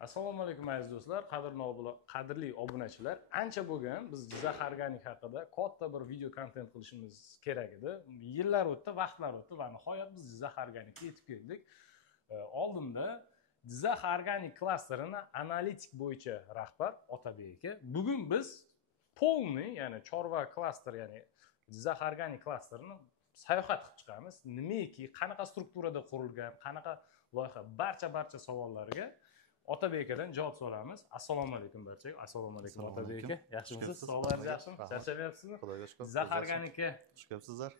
Assalomu alaykum aziz do'stlar, qadrli obunachilar. Ancha bo'lgan biz Jizzax organik haqida katta bir video kontent qilishimiz kerak edi. Yillar o'tdi, vaqtlar o'tdi va nihoyat biz Jizzax organikka yetib keldik. Oldimda Jizzax organik klasterini analitik bo'yicha rahbar Otabek aka. Bugun biz polni, ya'ni chorva klaster, ya'ni Jizzax organik klasterini sayohat qilib chiqamiz. Nimaki, qanaqa strukturada qurilgan, qanaqa loyiha, barcha savollarga Otabek akadan javob so'raymiz. Assalomu alaykum barchaga. Assalomu alaykum Otabek aka. Yaxshimisiz? Sog'lig'ingiz yaxshimi? Charchamayapsizmi? Xudoga shukr. Jizzax organikka xush kelibsizlar.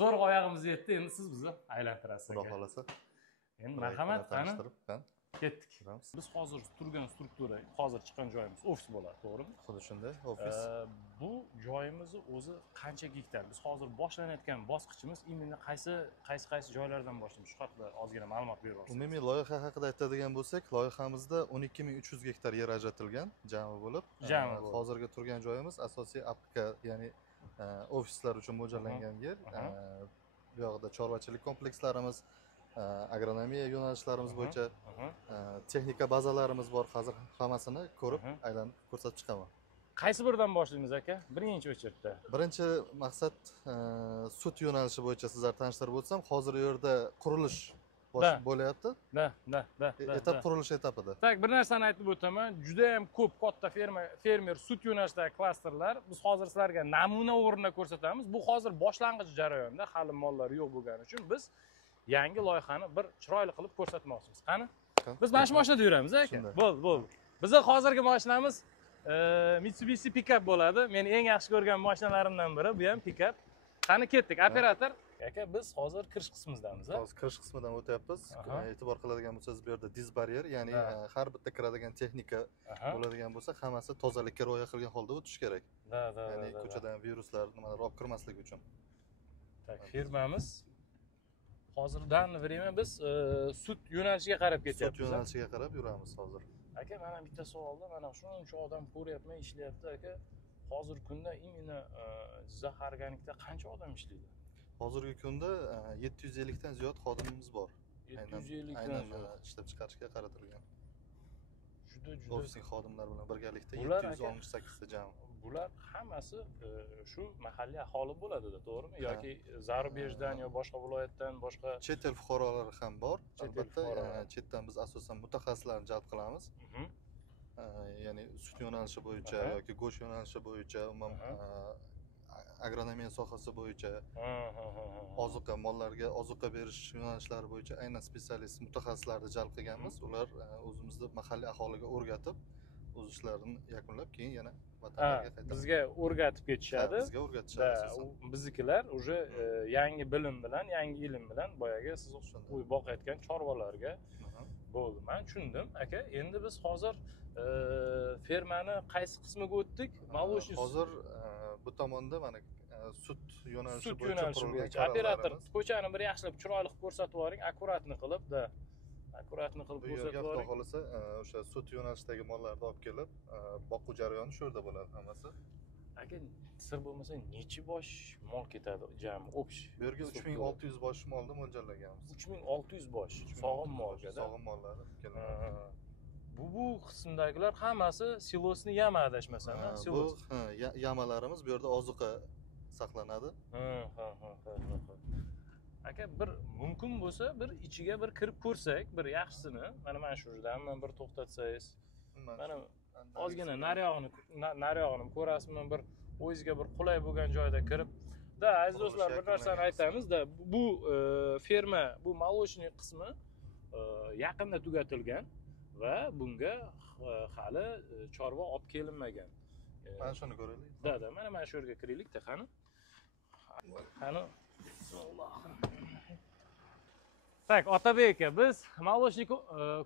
zo'r oyog'imiz yetdi. Endi siz bizni aylantirasiz. Xudo xolasa. Endi marhamat, qani ketdik. Kiramiz. Biz hozir turgan struktura, hozir chiqqan joyimiz ofis bo'ladi, to'g'rimi? Xuddi shunday, ofis. Bu joyimizni o'zi qancha gektar? Biz hozir boshlanayotgan bosqichimiz imенно qaysi joylardan boshlaymiz? Shu haqida ozgina ma'lumot berib o'tsangiz. Umumiy loyiha haqida aytadigan bo'lsak, loyihamizda 12300 gektar yer ajratilgan jami bo'lib. Hozirgi turgan joyimiz asosiy apka, ya'ni ofislar uchun mo'ljallangan yer. Bu yoqda chorvachilik komplekslarimiz, agronomiya yo'nalishlarimiz bo'yicha texnika bazalarimiz bor. Hozir hammasini ko'rib, aylanib ko'rsatib chiqaman. Qaysi biridan boshlaymiz aka? Birinchi o'chirda. Birinchi maqsad sut yo'nalishi bo'yicha sizlarni tanishtirib o'tsam, hozir u yerda qurilish bo'lyapti. Etap qurilish etapida. Tak, bir narsani aytib o'taman. Juda ham ko'p katta fermer sut yo'nalishidagi klasterlar biz hozir sizlarga namuna o'rnida ko'rsatamiz. Bu hozir boshlang'ich jarayonda, hali mollar yo'q bo'lgani uchun biz yangi loyihani bir chiroyli qilib ko'rsatmoqchimiz. Qani? Biz mana shu mashinada yuramiz aka. Bo'ldi. Bizning hozirgi mashinamiz Mitsubishi Pickup bo'ladi. Men eng yaxshi ko'rgan mashinalarimdan biri bu ham Pickup. Qani ketdik, operator. Aka, biz hozir kirish qismidamiz. Hozir kirish qismidan o'tyapmiz. E'tibor qiladigan bo'lsangiz, bu yerda diz baryer, ya'ni har bitta kiradigan texnika bo'ladigan bo'lsa, hammasi tozalikka rioya qilgan holda o'tishi kerak. Ya'ni ko'chadan viruslar, nimalar olib kirmasligi uchun. Tak, firmamiz hozirdan время biz sut yo'nalishiga qarab ketyapmiz. Sut yo'nalishiga qarab yuramiz hozir. Aka, mana bitta savolda, mana shuncha odam ko'ryapman, ishlayapti aka. Hozirgi kunda imенно Jizzax organikda qancha odam ishlaydi? Hozirgi kunda 750 dan ziyod xodimimiz bor. 750 dan ziyod ishlab chiqarishga qaratilgan. Juda ofisning xodimlari bilan birgalikda 768 ta jami. Bular hammasi shu mahalliy aholi bo'ladida, to'g'rimi? Yoki zarubejdan yo boshqa viloyatdan, boshqa chet el fuqarolari ham bor. Albatta, chetdan biz asosan mutaxassislarni jalb qilamiz. Ya'ni sut yo'nalishi bo'yicha yoki go'sht yo'nalishi bo'yicha, umuman agronomiya sohasi bo'yicha, ozuqa, mollarga ozuqa berish yo'nalishlari bo'yicha aynan specialist mutaxassislarni jalb qilganmiz. Ular o'zimizni mahalliy aholiga o'rgatib, o'z ishlarini yakunlab, keyin yana vatanlarga qaytadi. Bizga o'rgatib ketishadi. Bizga o'rgatishadi. Biznikilar уже yangi bilim bilan, yangi ilm bilan boyaga siz qo'yib boqayotgan chorvalarga bo'ldi. Men tushundim. Aka, endi biz hozir fermani qaysi qismiga o'tdik? Молочный hozir bu tomonda mana sut yo'nalishi bo'yicha operator ko'chani bir yaxshilab chiroyli qilib ko'rsatib yuboring, akkuratni qilib ko'rsatib yuboring. Xohlasa o'sha sut yo'nalishidagi mollarni olib kelib, boquv jarayoni shu yerda bo'ladi hammasi. Aka, sir bo'lmasa necha bosh mol ketadi jami общий? Bu yerga 3600 bosh molni mo'ljallaganmiz. 3600 bosh sog'im molga-da. Sog'im mollari keladi. Bu qismdagilar hammasi silosni yama adashmasam, silos. Bu yamalarimiz, bu yerda ozuqa saqlanadi. Aka, bir mumkin bo'lsa, bir ichiga bir kirib ko'rsak, bir yaxshisini, mana shu yerdan bir to'xtatsangiz, mana ozgina nariyog'ini ko'rasizmi, bir o'zingizga bir qulay bo'lgan joyda kirib. Aziz do'stlar, bir narsani aytamiz-da, bu ferma, bu молочный qismi yaqinda tugatilgan va bunga hali chorva olib kelinmagan. Mana shuni ko'raylik. Mana shu yerga kiraylik-da, qani. Qani. Tak, Otabek aka, biz молочный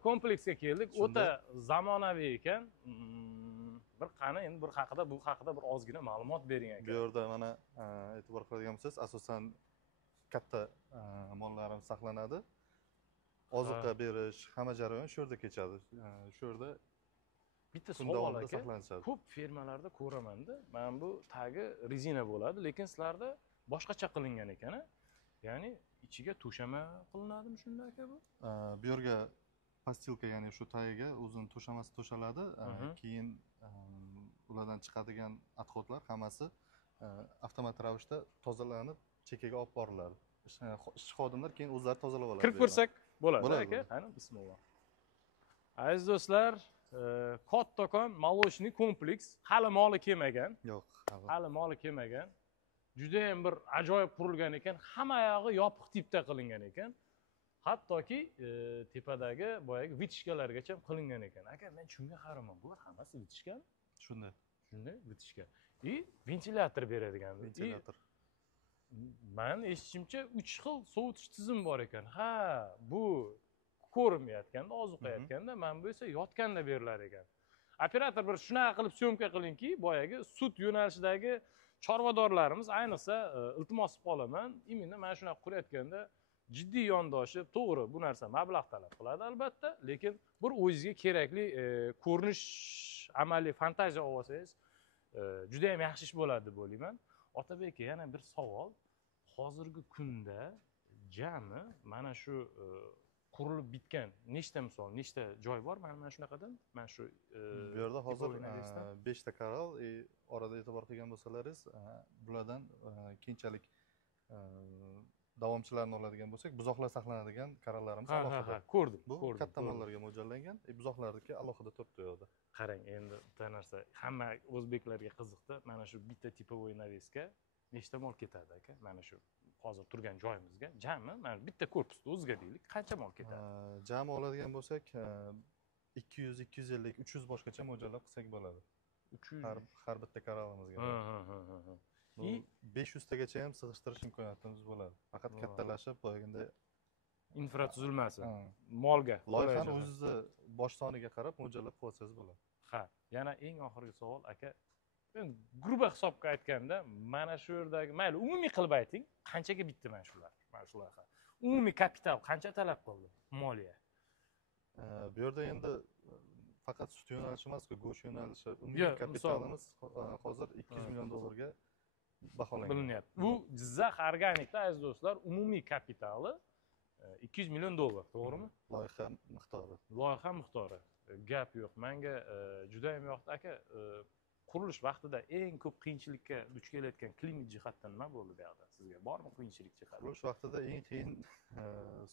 kompleksga keldik. O'ta zamonaviy ekan. Bir qani endi bu haqida bir ozgina ma'lumot bering aka. Bu yerda mana e'tibor qiladigan bo'lsangiz, asosan katta mollarimiz saqlanadi. Ozuqa berish, hamma jarayon shu yerda kechadi. Shu yerda bitta savol aka. Ko'p fermalarda ko'raman-da, mana bu tagi rezina bo'ladi, lekin sizlarda boshqacha qilingan ekan-a? Ya'ni ichiga to'shama qilinadimi shunda aka bu? Bu yerga postilka, ya'ni shu tagiga uzun to'shamasi to'shaladi. Keyin ulardan chiqadigan отходlar hammasi avtomat ravishda tozalanib chekkaga olib boriladi. Ishchi xodimlar keyin o'zlari tozalab oladi. Kirib ko'rsak bo'ladi aka. Qani, bismillah. Aziz do'stlar, kattakon молочный kompleks hali moli kelmagan. Yo'q, hali moli kelmagan. Juda ham bir ajoyib qurilgan ekan. Hamma oyog'i yopiq tipda qilingan ekan. Hattoki tepadagi boyagi vitishkalargacha qilingan ekan. Aka, men shunga qaraman. Bular hammasi vitishkami? Shunday. Shunday vitishka. Ventilyator beradigan. Ventilyator. Men eshitishimcha 3 xil sovutish tizimi bor ekan. Ha, bu ko'rinmayotganda, ozuqayotganda, men bu esa yotganda berilar ekan. Operator bir shunaqa qilib syomka qilingki, boyagi sut yo'nalishidagi chorvadorlarimiz ayniqsa iltimos qilib qolaman. Imенно men shunaqa qurayotganda jiddiy yondoshib, to'g'ri, bu narsa mablag' talab qiladi albatta, lekin bir o'zingizga kerakli ko'rinish, amaliy fantaziya olsangiz, juda ham yaxshi ish bo'ladi deb o'ylayman. Otabek, yana bir savol. Hozirgi kunda jami mana shu qurilib bitgan nechta misol, nechta joy bor? Mana shunaqadan, mana shu bu yerda hozir 5 ta kanal, orada e'tibor qilgan bo'lsalaringiz, bulardan keyinchalik davomchilarni oladigan bo'lsak, buzoqlar saqlanadigan kanallarimiz alohida. Ko'rdim. Bu katta mollarga mo'ljallangan, buzoqlarniki alohida turibdi u yerda. Qarang, endi bitta narsa, hamma o'zbeklarga qiziqdi. Mana shu bitta tipovoy naveska nechta mol ketadi aka? Mana shu hozir turgan joyimizga jami mana bitta korpusni o'ziga deylik, qancha mol ketadi? Jami oladigan bo'lsak, 200, 250, 300 boshgacha mo'ljallab qilsak bo'ladi. 300 har bitta kanalimizga. 500 tagacha ham sig'ishtirish imkoniyatimiz bo'ladi. Faqat kattalashib qo'yganda infratuzilmasi molga. Loyihani o'zizni bosh soniga qarab mo'ljallab qo'ysangiz bo'ladi. Ha, yana eng oxirgi savol aka. Men gruba hisobga aytganda, mana shu yerdagi, mayli, umumiy qilib ayting, qanchaga bitdi mana shular? Mana shular. Umumiy kapital qancha talab qildi? Moliya. Bu yerda endi faqat sut yo'nalishi emas, go'sht yo'nalishi, umumiy kapitalimiz hozir 200 million dollarga baholanyapti. Bu Jizzax Organikda aziz do'stlar, umumiy kapitali 200 million dollar, to'g'rimi? Loyiha miqdori. Loyiha miqdori. Gap yo'q. Menga juda ham yoqdi aka. Qurilish vaqtida eng ko'p qiyinchilikka duch kelayotgan klinik jihatdan nima bo'ldi bu yerda? Sizga bormi qiyinchilik jihati? Qurilish vaqtida eng qiyin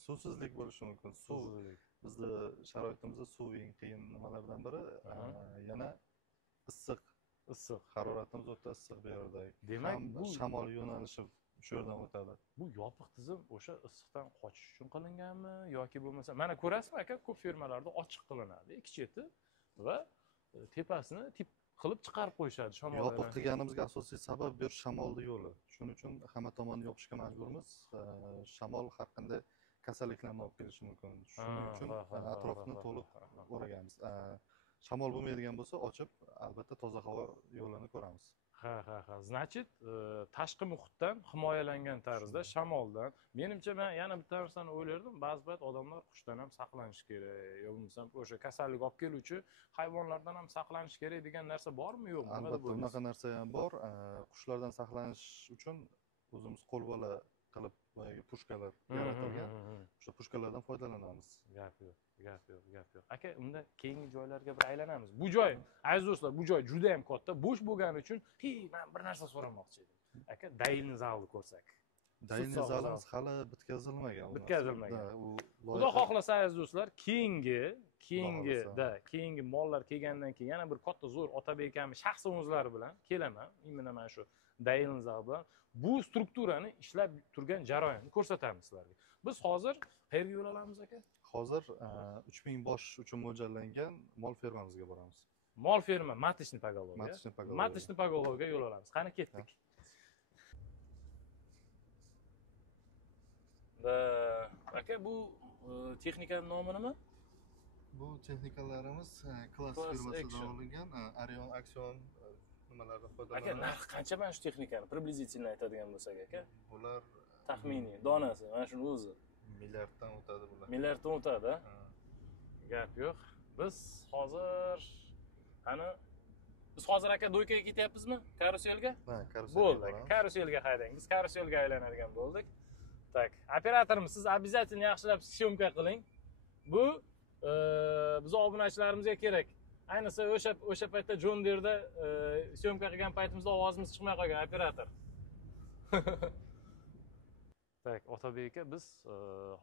suvsizlik bo'lishi mumkin. Suv bizda sharoitimizda suv eng qiyin nimalardan biri. Yana issiq haroratimiz o'ta issiq bu yerda. Demak, bu shamol yo'nalishi shu yerdan o'tadi. Bu yopiq tizim o'sha issiqdan qochish uchun qilinganmi yoki bo'lmasa, mana ko'rasizmi aka, ko'p fermalarda ochiq qilinadi, ikki cheti va tepasini tip qilib chiqarib qo'yishadi shamol. Yopiq qilganimizga asosiy sabab bu shamolning yo'li. Shuning uchun hamma tomonni yopishga majburmiz. Shamol har qanday kasalliklarni olib kelishi mumkin. Shuning uchun atrofni to'liq o'raganmiz. Shamol bo'lmaydigan bo'lsa, ochib, albatta toza havo yo'lini ko'ramiz. Ha. Значит, tashqi muhitdan himoyalangan tarzda shamoldan. Menimcha men yana bitta narsani o'ylardim. Ba'zi payt odamlar qushdan ham saqlanish kerak, yo bo'lmasa o'sha kasallik olib keluvchi hayvonlardan ham saqlanish kerak degan narsa bormi, yo'qmi? Albatta, bunaqa narsa ham bor. Qushlardan saqlanish uchun o'zimiz qo'lbola qilib pushkalar yaratilgan. O'sha pushkalardan foydalanamiz. Gap yo'q. Aka, unda keyingi joylarga bir aylanamiz. Bu joy, aziz do'stlar, bu joy juda ham katta. Bo'sh bo'lgani uchun, men bir narsa so'ramoqchi edim. Aka, dayilni zalni ko'rsak. Dayilni zalimiz hali bitkazilmagan. Xudo xohlasa aziz do'stlar, keyingi mollar kelgandan keyin yana bir katta zo'r Otabek akamiz shaxsiy o'zlari bilan kelaman. Mana shu dayilni zal bilan bu strukturani ishlab turgan jarayonni ko'rsatamiz sizlarga. Biz hozir qayerga yo'l olamiz aka? Hozir 3000 bosh uchun mo'ljallangan mol fermamizga boramiz. Mol ferma Matishni Pogolovga. Matishni Pogolovga yo'l olamiz. Qani ketdik. Aka, bu texnikaning nomi nima? Bu texnikalarimiz Class firmasidan olingan, Arion Action nimalardan foydalanadi. Aka, narx qancha mana shu texnikani приблизительно aytadigan bo'lsak aka? Bular taxminiy donasi mana shuni o'zi milliarddan o'tadi bular. Milliarddan o'tadi. Gap yo'q. Biz hozir aka do'ykaga ketyapmizmi? Karuselga? Ha, karuselga. Bo'ldi. Karuselga haydang. Biz karuselga aylanadigan bo'ldik. Tak, operatorimiz, siz обязательно yaxshilab syomka qiling. Bu bizni obunachilarimizga kerak. Ayniqsa o'sha paytda John Deere'da syomka qilgan paytimizda ovozimiz chiqmay qolgan operator. Tak, Otabek aka, biz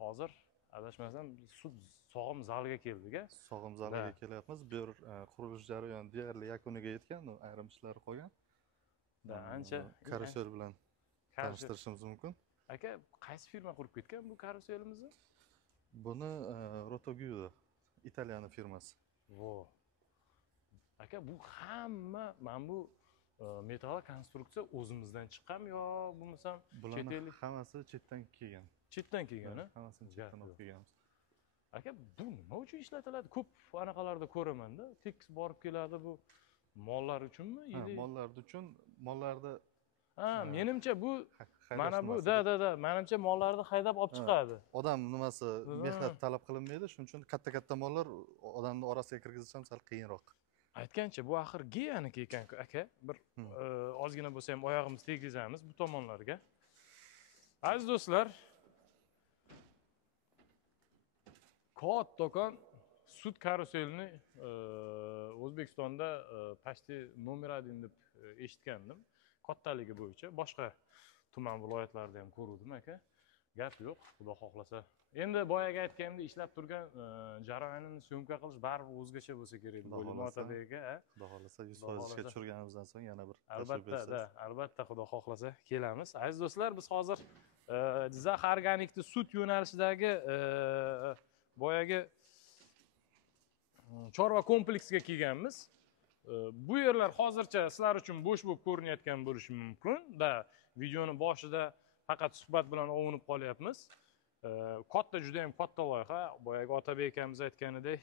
hozir adashmasam sud sog'im zaliga keldik-a. Sog'im zaliga kelyapmiz. Bu yer qurilish jarayoni deyarli yakuniga yetgan, ayrim ishlar qolgan. Ancha karusel bilan tanishtirishimiz mumkin. Aka, qaysi firma qurib ketgan bu karuselimizni? Buni Rotoguda, Italiyani firmasi. Vo. Aka, bu hamma mana bu metal konstruksiya o'zimizdan chiqqanmi yo bo'lmasam bularning hammasi chetdan kelgan. Chetdan kelgan-a? Hammasini chetdan olib kelganmiz. Aka, bu nima uchun ishlatiladi? Ko'p anaqalarda ko'raman-da, tekis borib keladi bu mollar uchunmi? Mollar uchun, mollarda menimcha bu mana bu da, menimcha mollarni haydab olib chiqadi. Odam nimasi mehnat talab qilinmaydi, shuning uchun katta mollar odamning orasiga kirgizish ham sal qiyinroq. Aytgancha bu axir Geyaniki ekan-ku, aka. Bir ozgina bo'lsa ham oyog'imiz tegizamiz bu tomonlarga. Aziz do'stlar, kattakon sud karuselini O'zbekistonda почти номер 1 deb eshitgandim. Kattaligi bo'yicha boshqa tuman viloyatlarda ham ko'rdim, aka. Gap yo'q, xudo xohlasa. Endi boyaga aytganimdek ishlab turgan jarayonini syomka qilish baribir o'zgacha bo'lsa kerak deb o'ylayman Otabek aka. Xudo xohlasa 100% ishga tushirganimizdan so'ng yana bir albatta xudo xohlasa kelamiz. Aziz do'stlar, biz hozir Jizzax organikni sud yo'nalishidagi boyagi chorva kompleksiga kelganmiz. Bu yerlar hozircha sizlar uchun bo'sh bo'lib ko'rinayotgan bo'lishi mumkin. Videoni boshida faqat suhbat bilan ovunib qolyapmiz. Katta, juda ham katta loyiha. Boyagi Otabek akamiz aytganidek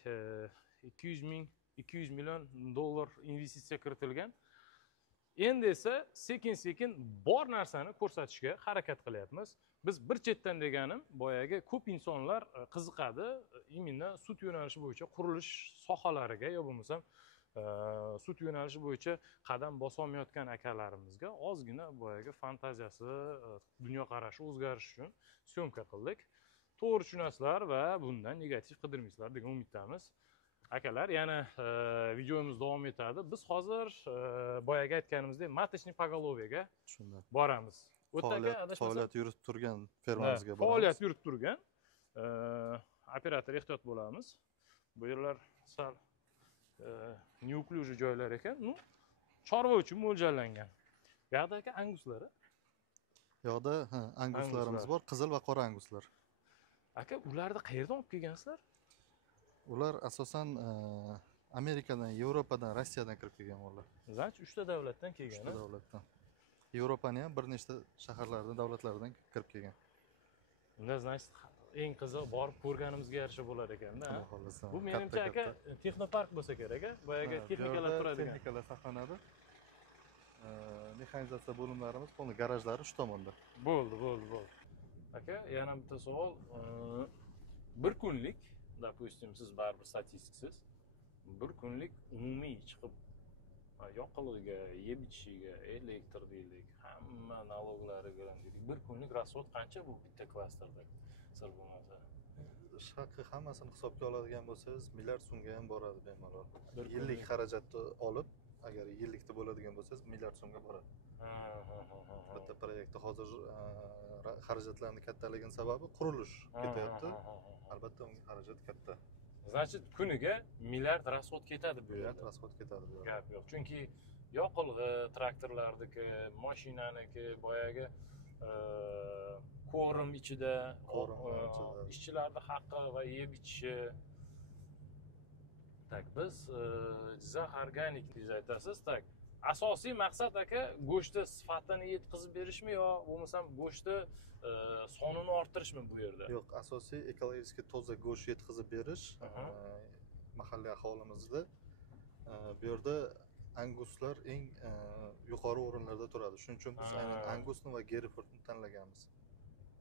200 million dollar investitsiya kiritilgan. Endi esa sekin-sekin bor narsani ko'rsatishga harakat qilyapmiz. Biz bir chetdan deganim, boyagi ko'p insonlar qiziqadi, именно sud yo'nalishi bo'yicha qurilish sohalariga yo bo'lmasam sud yo'nalishi bo'yicha qadam bosolmayotgan akalarimizga ozgina boyagi fantaziyasi, dunyoqarashi o'zgarishi uchun syomka qildik. To'g'ri tushunasizlar va bundan negativ qidirmaysizlar degan umiddamiz. Akalar, yana videomiz davom etadi. Biz hozir boyagi aytganimizdek Matechniy Pogoloviyga boramiz. Faoliyat yuritib turgan firmamizga boramiz. Faoliyat yuritib turgan operator ehtiyot bo'lamiz. Bu yerlar sal neuklyuj joylar ekan, chorva uchun mo'ljallangan. Bu yoqda aka anguslari? Yoqda anguslarimiz bor, qizil va qora anguslar. Aka, ularni qayerdan olib kelgansizlar? Ular asosan Amerikadan, Yevropadan, Rossiyadan kirib kelgan ular. Значит, 3 ta davlatdan kelgan. 3 ta davlatdan. Yevropaning ham bir nechta shaharlaridan, davlatlardan kirib kelgan. Unda значит, eng qiziq borib ko'rganimizga yarasha bo'lar ekan-da. Bu menimcha aka texnopark bo'lsa kerak-a? Boyaga texnikalar turadigan. Texnikalar saqlanadi. Mexanizatsiya bo'limlarimiz, polni garajlari shu tomonda. Bo'ldi. Aka, yana bitta savol. Bir kunlik, допустим, siz baribir statistiksiz. Bir kunlik umumiy chiqib yoqilg'iga, yeb ichishiga, elektr deylik, hamma naloglari bilan deylik. Bir kunlik rasxod qancha bu bitta klasterda? Sir bo'lmasa. Shaqi hammasini hisobga oladigan bo'lsangiz, milliard so'mga ham boradi bemalol. Yillik xarajatni olib, agar yillikda bo'ladigan bo'lsangiz, milliard so'mga boradi. Bitta proyektda hozir xarajatlarning kattaligining sababi qurilish ketyapti. Albatta unga xarajat katta. Значит, kuniga milliard rasxod ketadi bu yerda. Milliard rasxod ketadi bu yerda. Gap yo'q. Chunki yoqilg'i, traktorlarniki, mashinaniki, boyagi ko'rim ichida, ishchilarning haqqi va yeb ichishi. Tak, biz Jizzax organik deb aytasiz. Tak, asosiy maqsad aka go'shtni sifatini yetkazib berishmi yo bo'lmasam go'shtni sonini orttirishmi bu yerda? Yo'q, asosiy ekologik toza go'sht yetkazib berish. Mahalliy aholimizda bu yerda anguslar eng yuqori o'rinlarda turadi. Shuning uchun biz aynan angusni va Herefordni tanlaganmiz.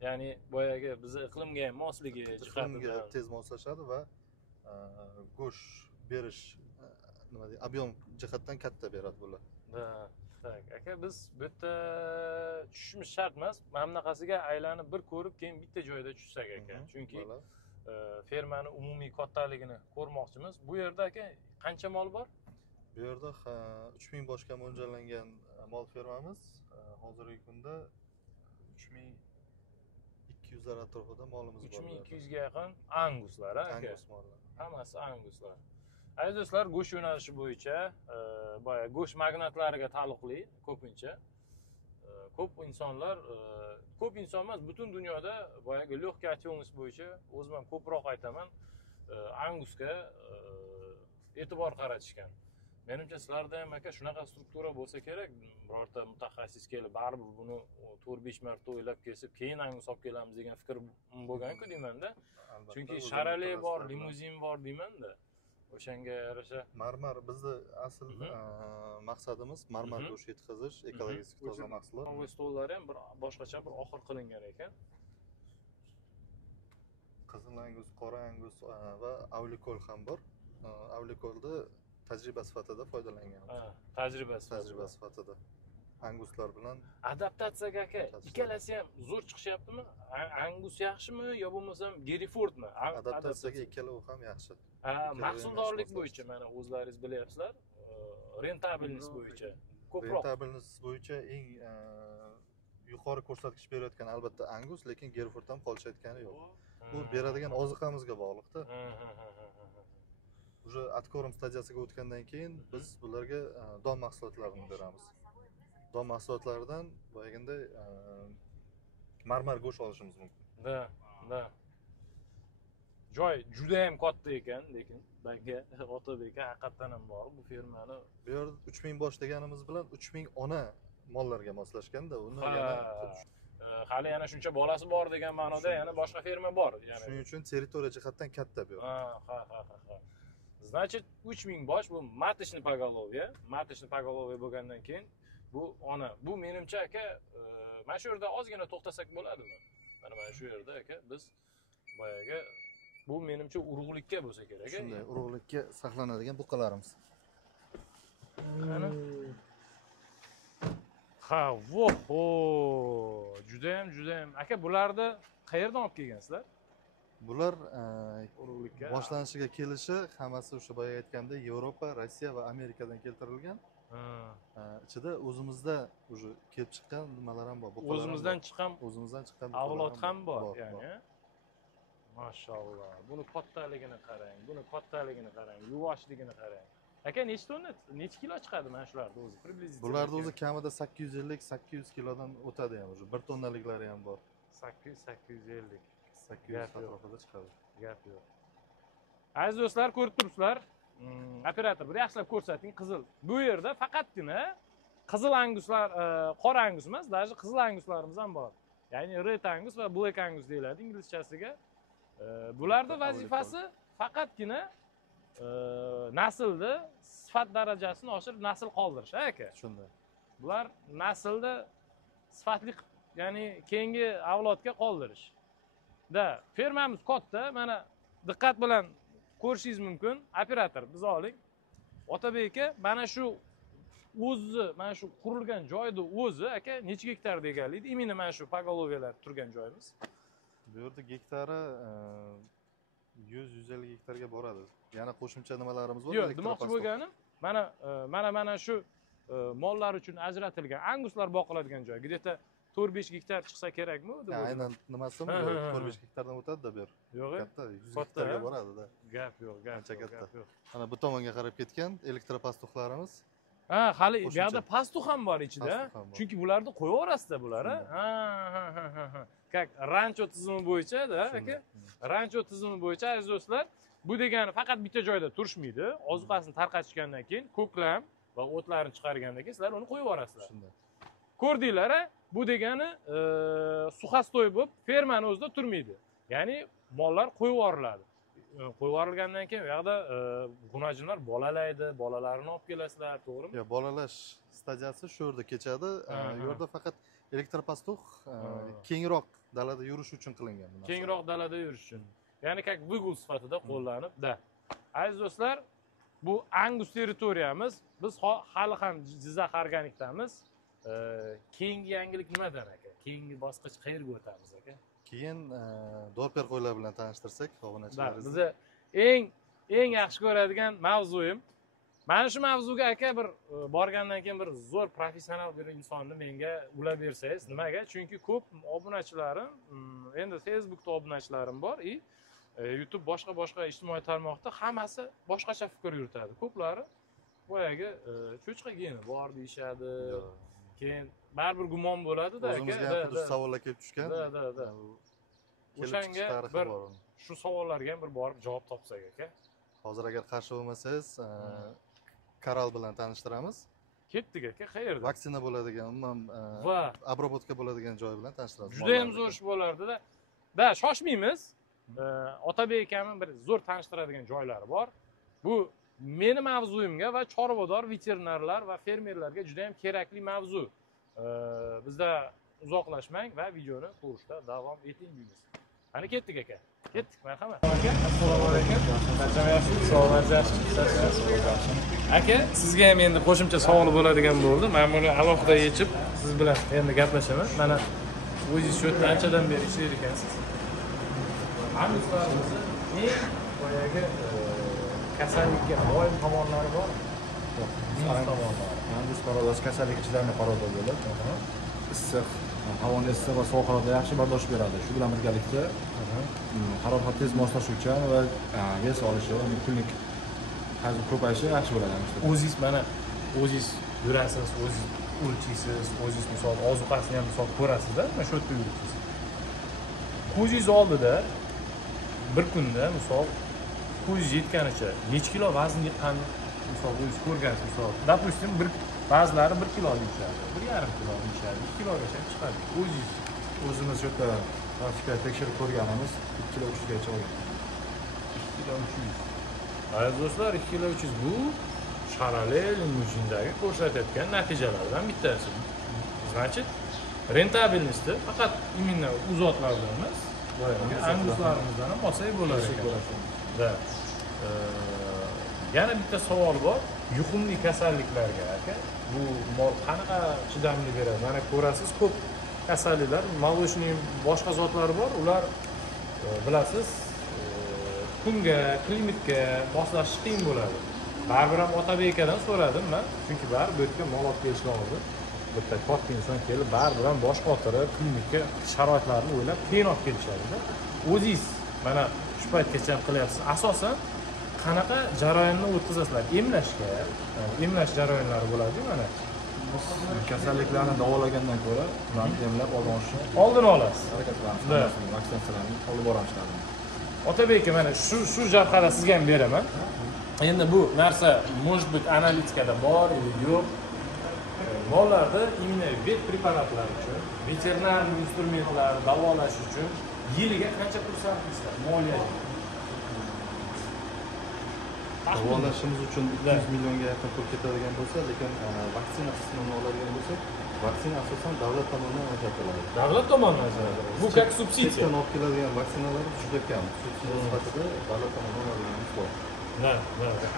Ya'ni boyagi bizni iqlimga ham mosligi jihatdan tez moslashadi va go'sht berish nima deydi, ob'yom jihatdan katta beradi bular. Tak, aka, biz bu yerda tushishimiz shart emas. Mana bunaqasiga aylanib bir ko'rib, keyin bitta joyda tushsak ekan. Chunki fermani umumiy kattaligini ko'rmoqchimiz. Bu yerda aka qancha mol bor? Bu yerda 3000 boshga mo'ljallangan mol fermamiz. Hozirgi kunda 3200 atrofida molimiz bor. 3200 ga yaqin anguslar, aka. Angus mollar. Hammasi anguslar. Aziz do'stlar, go'sht yo'nalishi bo'yicha boya go'sht magnatlariga taalluqli ko'pincha ko'p insonlar, ko'p inson emas, butun dunyoda boyagi лёгкий отёмность bo'yicha o'zim ham ko'proq aytaman, angusga e'tibor qaratishgan. Menimcha sizlarda ham aka shunaqa struktura bo'lsa kerak, birorta mutaxassis kelib, baribir buni 4-5 marta o'ylab kesib, keyin angus olib kelamiz degan fikr bo'lgan-ku deyman-da. Chunki sharale bor, limuzin bor deyman-da. O'shanga yarasha marmar bizni asl maqsadimiz marmar go'sht yetkazish, ekologik toza mahsulot. Novvoy stollari ham bir boshqacha bir oxir qilingan ekan. Qizil angus, qora angus va avlikol ham bor. Avlikolni tajriba sifatida foydalanganmiz. Tajriba sifatida. Anguslar bilan adaptatsiyaga aka ikkalasi ham zo'r chiqishyaptimi? Angus yaxshimi yo bo'lmasam Gerifordmi? Adaptatsiyaga ikkalovi ham yaxshi. Mahsuldorlik bo'yicha mana o'zlaringiz bilyapsizlar, rentabilность bo'yicha ko'proq. Rentabilность bo'yicha eng yuqori ko'rsatkich berayotgan albatta Angus, lekin Geriford ham qolishayotgani yo'q. Bu beradigan oziqamizga bog'liqda. Уже отkorm stadiyasiga o'tgandan keyin biz bularga don mahsulotlarini beramiz. Don mahsulotlaridan boyaginday marmar go'sht olishimiz mumkin. Da. Joy juda ham katta ekan, lekin banga Otabek haqiqatan ham bor bu fermani. Bu yerda 3000 bosh deganimiz bilan 3000 ona mollarga moslashganda, uni hali yana shuncha bolasi bor degan ma'noda yana boshqa ferma bor, ya'ni. Shuning uchun territoriya jihatdan katta bu yer. Ha. Значит, 3000 bosh bu matishni поголовье. Matishni поголовье bo'lgandan keyin bu ona. Bu menimcha aka, mana shu yerda ozgina to'xtasak bo'ladimi? Mana shu yerda aka biz boyaga bu menimcha urug'likka bo'lsa kerak. Shunday, urug'likka saqlanadigan buqalarimiz. Qani? Ha, voho! Juda ham. Aka, bularni qayerdan olib kelgansizlar? Bular urug'likka boshlanishiga kelishi hammasi o'sha boya aytgandek Yevropa, Rossiya va Amerikadan keltirilgan. Ichida o'zimizda уже kelib chiqqan nimalar ham bor. O'zimizdan chiqqan avlod ham bor, ya'ni. Mashalloh. Buni kattaligini qarang, yuvvoshligini qarang. Aka, necha tonna, necha kilo chiqadi mana shularning o'zi? Приблизительно. Bularning o'zi kamida 850-800 kilodan o'tadi ham уже. 1 tonnaliklari ham bor. 850. 800 atrofida chiqadi. Gap yo'q. Aziz do'stlar, ko'rib turibsizlar. Operator, bir yaxshilab ko'rsating, qizil. Bu yerda faqatgina qizil anguslar, qora angus emas, даже qizil anguslarimiz ham bor. Ya'ni red angus va black angus deyiladi inglizchasiga. Bularning vazifasi faqatgina naslni sifat darajasini oshirib nasl qoldirish, aka. Shunday. Bular naslni sifatli, ya'ni keyingi avlodga qoldirish. Fermamiz katta, mana diqqat bilan ko'rishingiz mumkin. Operator, biz oling. Otabek aka, mana shu qurilgan joyda o'zi aka necha gektar deganlikda, imini mana shu поголовьеlar turgan joyimiz. Bu yerda gektari 100-150 gektarga boradi. Yana qo'shimcha nimalarimiz bor? Yo'q, demoqchi bo'lganim, mana shu mollar uchun ajratilgan anguslar boqiladigan joy. Где-то 4-5 gektar chiqsa kerakmi? Aynan nimasimi? 4-5 gektardan o'tadi-da bu yer. Yo'q, katta, 100 gektarga boradi-da. Gap yo'q. Mana bu tomonga qarab ketgan elektropastuxlarimiz. Hali bu yerda pastuh ham bor ichida. Chunki bularni qo'yaverasizda bular, Как rancho tizimi bo'yicha-da, aka. Rancho tizimi bo'yicha aziz do'stlar, bu degani faqat bitta joyda turishmaydi. Ozuqasini tarqatishgandan keyin ko'klam va o'tlarni chiqargandan keyin sizlar uni qo'yib yuborasizlar. Shunday. Ko'rdinglar, bu degani suxastoy bo'lib fermani o'zida turmaydi. Ya'ni mollar qo'yib yuboriladi. Qo'yib yuborilgandan keyin u yoqda g'unajinlar bolalaydi, bolalarini olib kelasizlar, to'g'rimi? Yo'q, bolalash stadiyasi shu yerda kechadi. Bu yerda faqat elektropastuh kengroq dalada yurish uchun qilingan. Kengroq dalada yurish uchun. Ya'ni как выгул sifatida qo'llanib, Aziz do'stlar, bu Angus territoriyamiz. Biz hali ham Jizzax organikdamiz. Keyingi yangilik nimadan aka? Keyingi bosqich qayerga o'tamiz aka? Keyin dorper qo'ylar bilan tanishtirsak obunachilarimizni. Biza eng yaxshi ko'radigan mavzuyim. Mana shu mavzuga aka bir borgandan keyin bir zo'r professional bir insonni menga ulab bersangiz. Nimaga? Chunki ko'p obunachilarim, endi Facebookda obunachilarim bor, YouTube boshqa ijtimoiy tarmoqda hammasi boshqacha fikr yuritadi. Ko'plari boyagi cho'chqa geni bor deyshadi. Keyin baribir gumon bo'ladi-da aka. O'zimizga ham xuddi savollar kelib tushgan. Da. O'shanga bir shu savollarga ham bir borib javob topsak aka. Hozir agar qarshi bo'lmasangiz, Karal bilan tanishtiramiz. Ketdik aka, qayerda? Vaksina bo'ladigan, umuman va obrobotka bo'ladigan joy bilan tanishtiramiz. Juda ham zo'r ish bo'lardi-da. Da, shoshmaymiz. Otabek akamning bir zo'r tanishtiradigan joylari bor. Bu meni mavzuyimga va chorvador, veterinarlar va fermerlarga juda ham kerakli mavzu. Bizda uzoqlashmang va videoni ko'rishda davom eting deymiz. Qani ketdik aka. Ketdik, marhamat. Assalomu alaykum. Aka, sizga ham endi qo'shimcha savol bo'ladigan bo'ldi. Men buni alohida yechib, siz bilan endi gaplashaman. Mana o'zingiz shu yerda anchadan beri ishlayar ekansiz. Hamyurtlarimizni eng boyagi kasallikka doim tomonlari bor. Biz parolasi kasallik chidamli paroda bo'lib, issiq, havoni issiq va sovuq haroratga yaxshi bardosh beradi. Shu bilan birgalikda harorat tez moslashuvchan va vес olishi, kunlik hajm ko'payishi yaxshi bo'ladi. O'zingiz mana o'zingiz yurasiz, o'zingiz o'lchaysiz, o'zingiz misol ozuqasini ham misol ko'rasiz-da, mana shu yerda yuribsiz. Ko'zingiz oldida bir kunda misol ko'zingiz yetganicha necha kilo vazn yiqqan misol o'zingiz ko'rgansiz, misol допустим ba'zilari 1 kilo deyishadi, 1,5 kilo deyishadi, 2 kilogacha chiqadi. O'zimiz shu yerda praktikada tekshirib ko'rganimiz 2 kilo 300 gacha bo'lgan. 2 kilo 300. Aziz do'stlar, 2 kilo 300 bu parallel mujindagi ko'rsatayotgan natijalardan bittasi. Значит, rentabilnosti faqat именно u zotlardan emas, boyagi angluslarimizdan ham olsak bo'lar ekan. Da. Yana bitta savol bor. Yuqumli kasalliklarga aka, bu mol qanaqa chidamli beradi? Mana ko'rasiz, ko'p kasalliklar, молочный boshqa zotlari bor. Ular bilasiz, kunga, klimatga moslashish qiyin bo'ladi. Baribir ham Otabek akadan so'radim men, chunki baribir bu yerga mol olib kelishga hozir bitta katta inson kelib, baribir ham bosh qotiri, klimatga sharoitlarni o'ylab keyin olib kelishadi-da. O'zingiz mana shu paytgacha qilyapsiz. Asosan qanaqa jarayonni o'tkazasizlar? Emlash jarayonlari bo'ladi mana. Kasalliklarni davolagandan ko'ra, ularni emlab oldin olasiz. Harakat qilamiz. Vaksinatsiyalarni olib boramiz. Otabek aka, mana shu jabhada sizga ham beraman. Endi bu narsa может быть analitikada bor yoki yo'q. Mollarda immuniy vet preparatlari uchun, veterinar instrumentlar davolash uchun yiliga qancha pul sarflaysiz? Moliya davolashimiz uchun 200 millionga yaqin pul ketadigan bo'lsa, lekin vaksina qismini oladigan bo'lsak, vaksina asosan davlat tomonidan ajratiladi. Davlat tomonidan ajratiladi. Bu как subsidiya. Chetdan olib keladigan vaksinalar juda kam. Subsidiya sifatida davlat tomonidan oladiganimiz bor.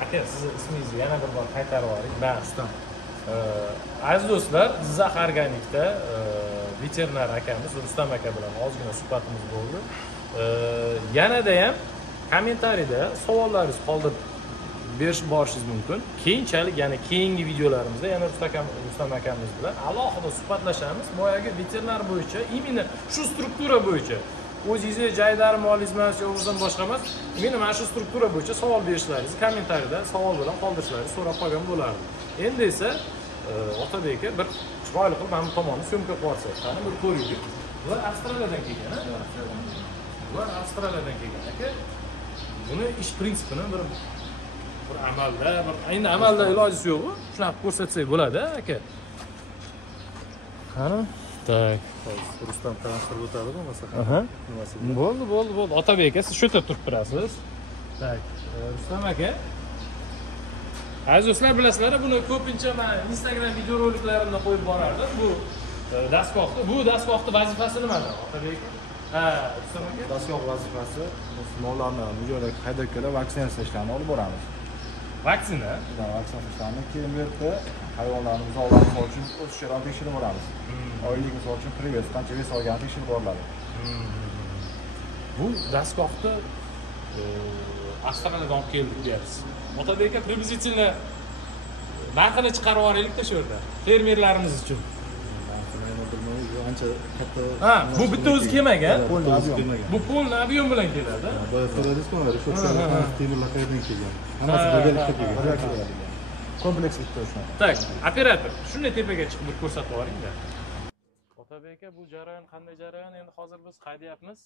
Aka, sizni ismingizni yana bir bor qaytarib yuboring. Men Rustam. Aziz do'stlar, Jizzax Organikda veterinar akamiz Rustam aka bilan ozgina suhbatimiz bo'ldi. Yanada ham kommentariyda savollaringizni qoldirib borishingiz mumkin. Keyinchalik, ya'ni keyingi videolarimizda yana Rustam akamiz bilan alohida suhbatlashamiz. Boyagi veterinar bo'yicha, именно shu struktura bo'yicha o'zingizni joylarni molingiz emas, o'zingizdan boshqa emas, mana shu struktura bo'yicha savol berishlaringizni kommentariyda savol bilan qoldirishlaringizni so'rab qolgan bo'lardim. Endi esa Otabek aka bir chiroyli qilib mana bu tomonni syomka qilsak, qani bir ko'raylik. Bular Avstraliyadan kelgan, ha? Bular Avstraliyadan kelgan aka. Buni ish prinsipini bir amalda, endi amalda ilojisi yo'q-ku. Shunaqa ko'rsatsak bo'ladi, aka. Qani? Tak. Rustam tanishtirib o'tadi bo'lmasa ham. Bo'ldi. Otabek aka, siz shu yerda turib turasiz. Tak. Rustam aka. Aziz do'stlar, bilasizlar, buni ko'pincha men Instagram videoroliklarimda qo'yib borardim. Bu dastgohning vazifasi nimada, Otabek aka? Rustam aka. Dastgoh vazifasi mollarni bu joyga haydab kelib vaksinatsiya ishlarini olib boramiz. Vaksina? Vaksinatsiya ishlarini keyin bu yerda hayvonlarni, buzoqlarni uchun o'sish jarayonini tekshirib boramiz. Oylik misol uchun privet qancha vес olgani tekshirib boriladi. bu daskoxni Avstraliyadan olib keldik deyapsiz. Otabek aka, приблизительно narxini chiqarib yuboraylik-da shu yerda fermerlarimiz uchun. Ancha katta. Ha, bu bitta o'zi kelmagan. Bu polni ob'yom bilan keladi. Boya so'radingiz-ku, mana shu temirlar qayerdan kelgan? Hammasi birgalikda kelgan. Komplekslikda shunaqa. Tak, operator, shunday tepaga chiqib bir ko'rsatib yuboring-da. Otabek aka, bu jarayon qanday jarayon? Endi hozir biz haydayapmiz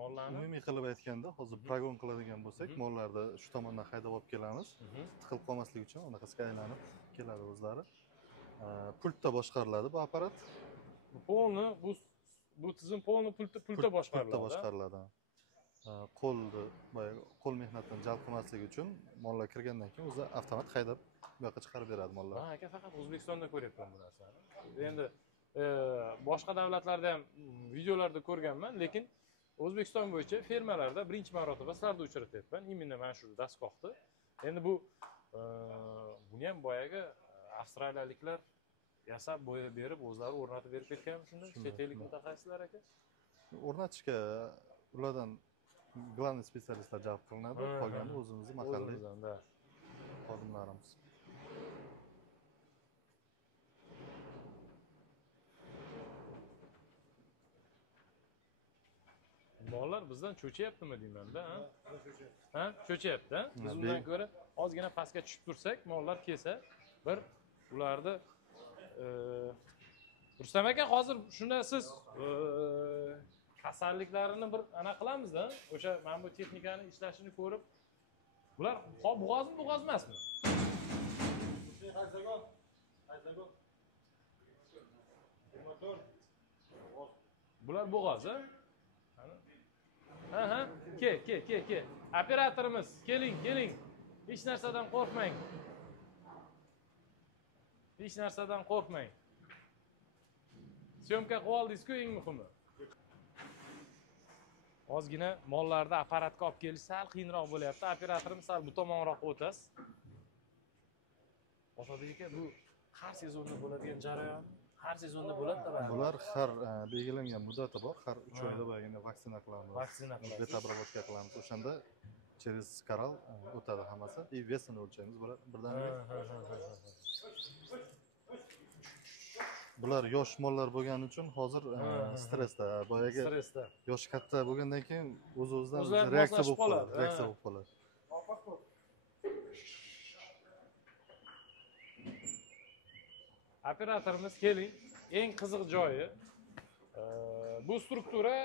mollarni. Umumiy qilib aytganda, hozir progon qiladigan bo'lsak, mollarni shu tomondan haydab olib kelamiz. Tiqilib qolmaslik uchun unaqasiga aylanib keladi o'zlari. Pultda boshqariladi bu apparat. Polni bu tizim polni pultda boshqariladi. Pultda boshqariladi. Qo'l mehnatdan jalb qilmaslik uchun mollar kirgandan keyin o'zi avtomat haydab bu yoqqa chiqarib beradi mollarni. Ha, aka, faqat O'zbekistonda ko'ryapman bu narsani. Endi boshqa davlatlarda ham videolarda ko'rganman, lekin O'zbekiston bo'yicha fermalarda birinchi marotaba sizlarni uchratyapman. Именно mana shu daskoxni. Endi buni ham boyagi avstraliyaliklar yasab bo'yab berib, o'zlari o'rnatib berib ketganmi shunda? Chet ellik mutaxassislar aka? O'rnatishga ulardan главный specialistlar jalb qilinadi, qolgani o'zimizni mahalliy xodimlarimiz. Mollar bizdan cho'chiyaptimi deyman-da, ha? Ha, cho'chiyapti, ha? Biz undan ko'ra ozgina pastga tushib tursak, mollar kelsa, bir ularni Rustam aka, hozir shunda siz kasalliklarini bir ana qilamiz-da, o'sha mana bu texnikani ishlashini ko'rib, bular bo'g'ozmi, bo'g'oz emasmi? Bular bo'g'oz, ha? Ha, ke. Operatorimiz, keling. Hech narsadan qo'rqmang. Syomka qilib oldingiz-ku, eng muhimi. Ozgina mollarni apparatga olib kelish sal qiyinroq bo'lyapti. Operatorimiz sal bu tomonroq o'tasiz. Otabek aka, bu har sezonda bo'ladigan jarayon, har sezonda bo'ladi-da. Bular har belgilangan muddati bor. Har 3 oyda bo'lganda vaksina qilamiz. Beta-obработка qilamiz. O'shanda через kanal o'tadi hammasi. И vesini o'lchaymiz. Birdaniga. Bular yosh mollar bo'lgani uchun hozir stressda. Boyaga yoshi katta bo'lgandan keyin o'z-o'zidan reaksiya bo'lib qoladi. Operatorimiz, keling. Eng qiziq joyi bu struktura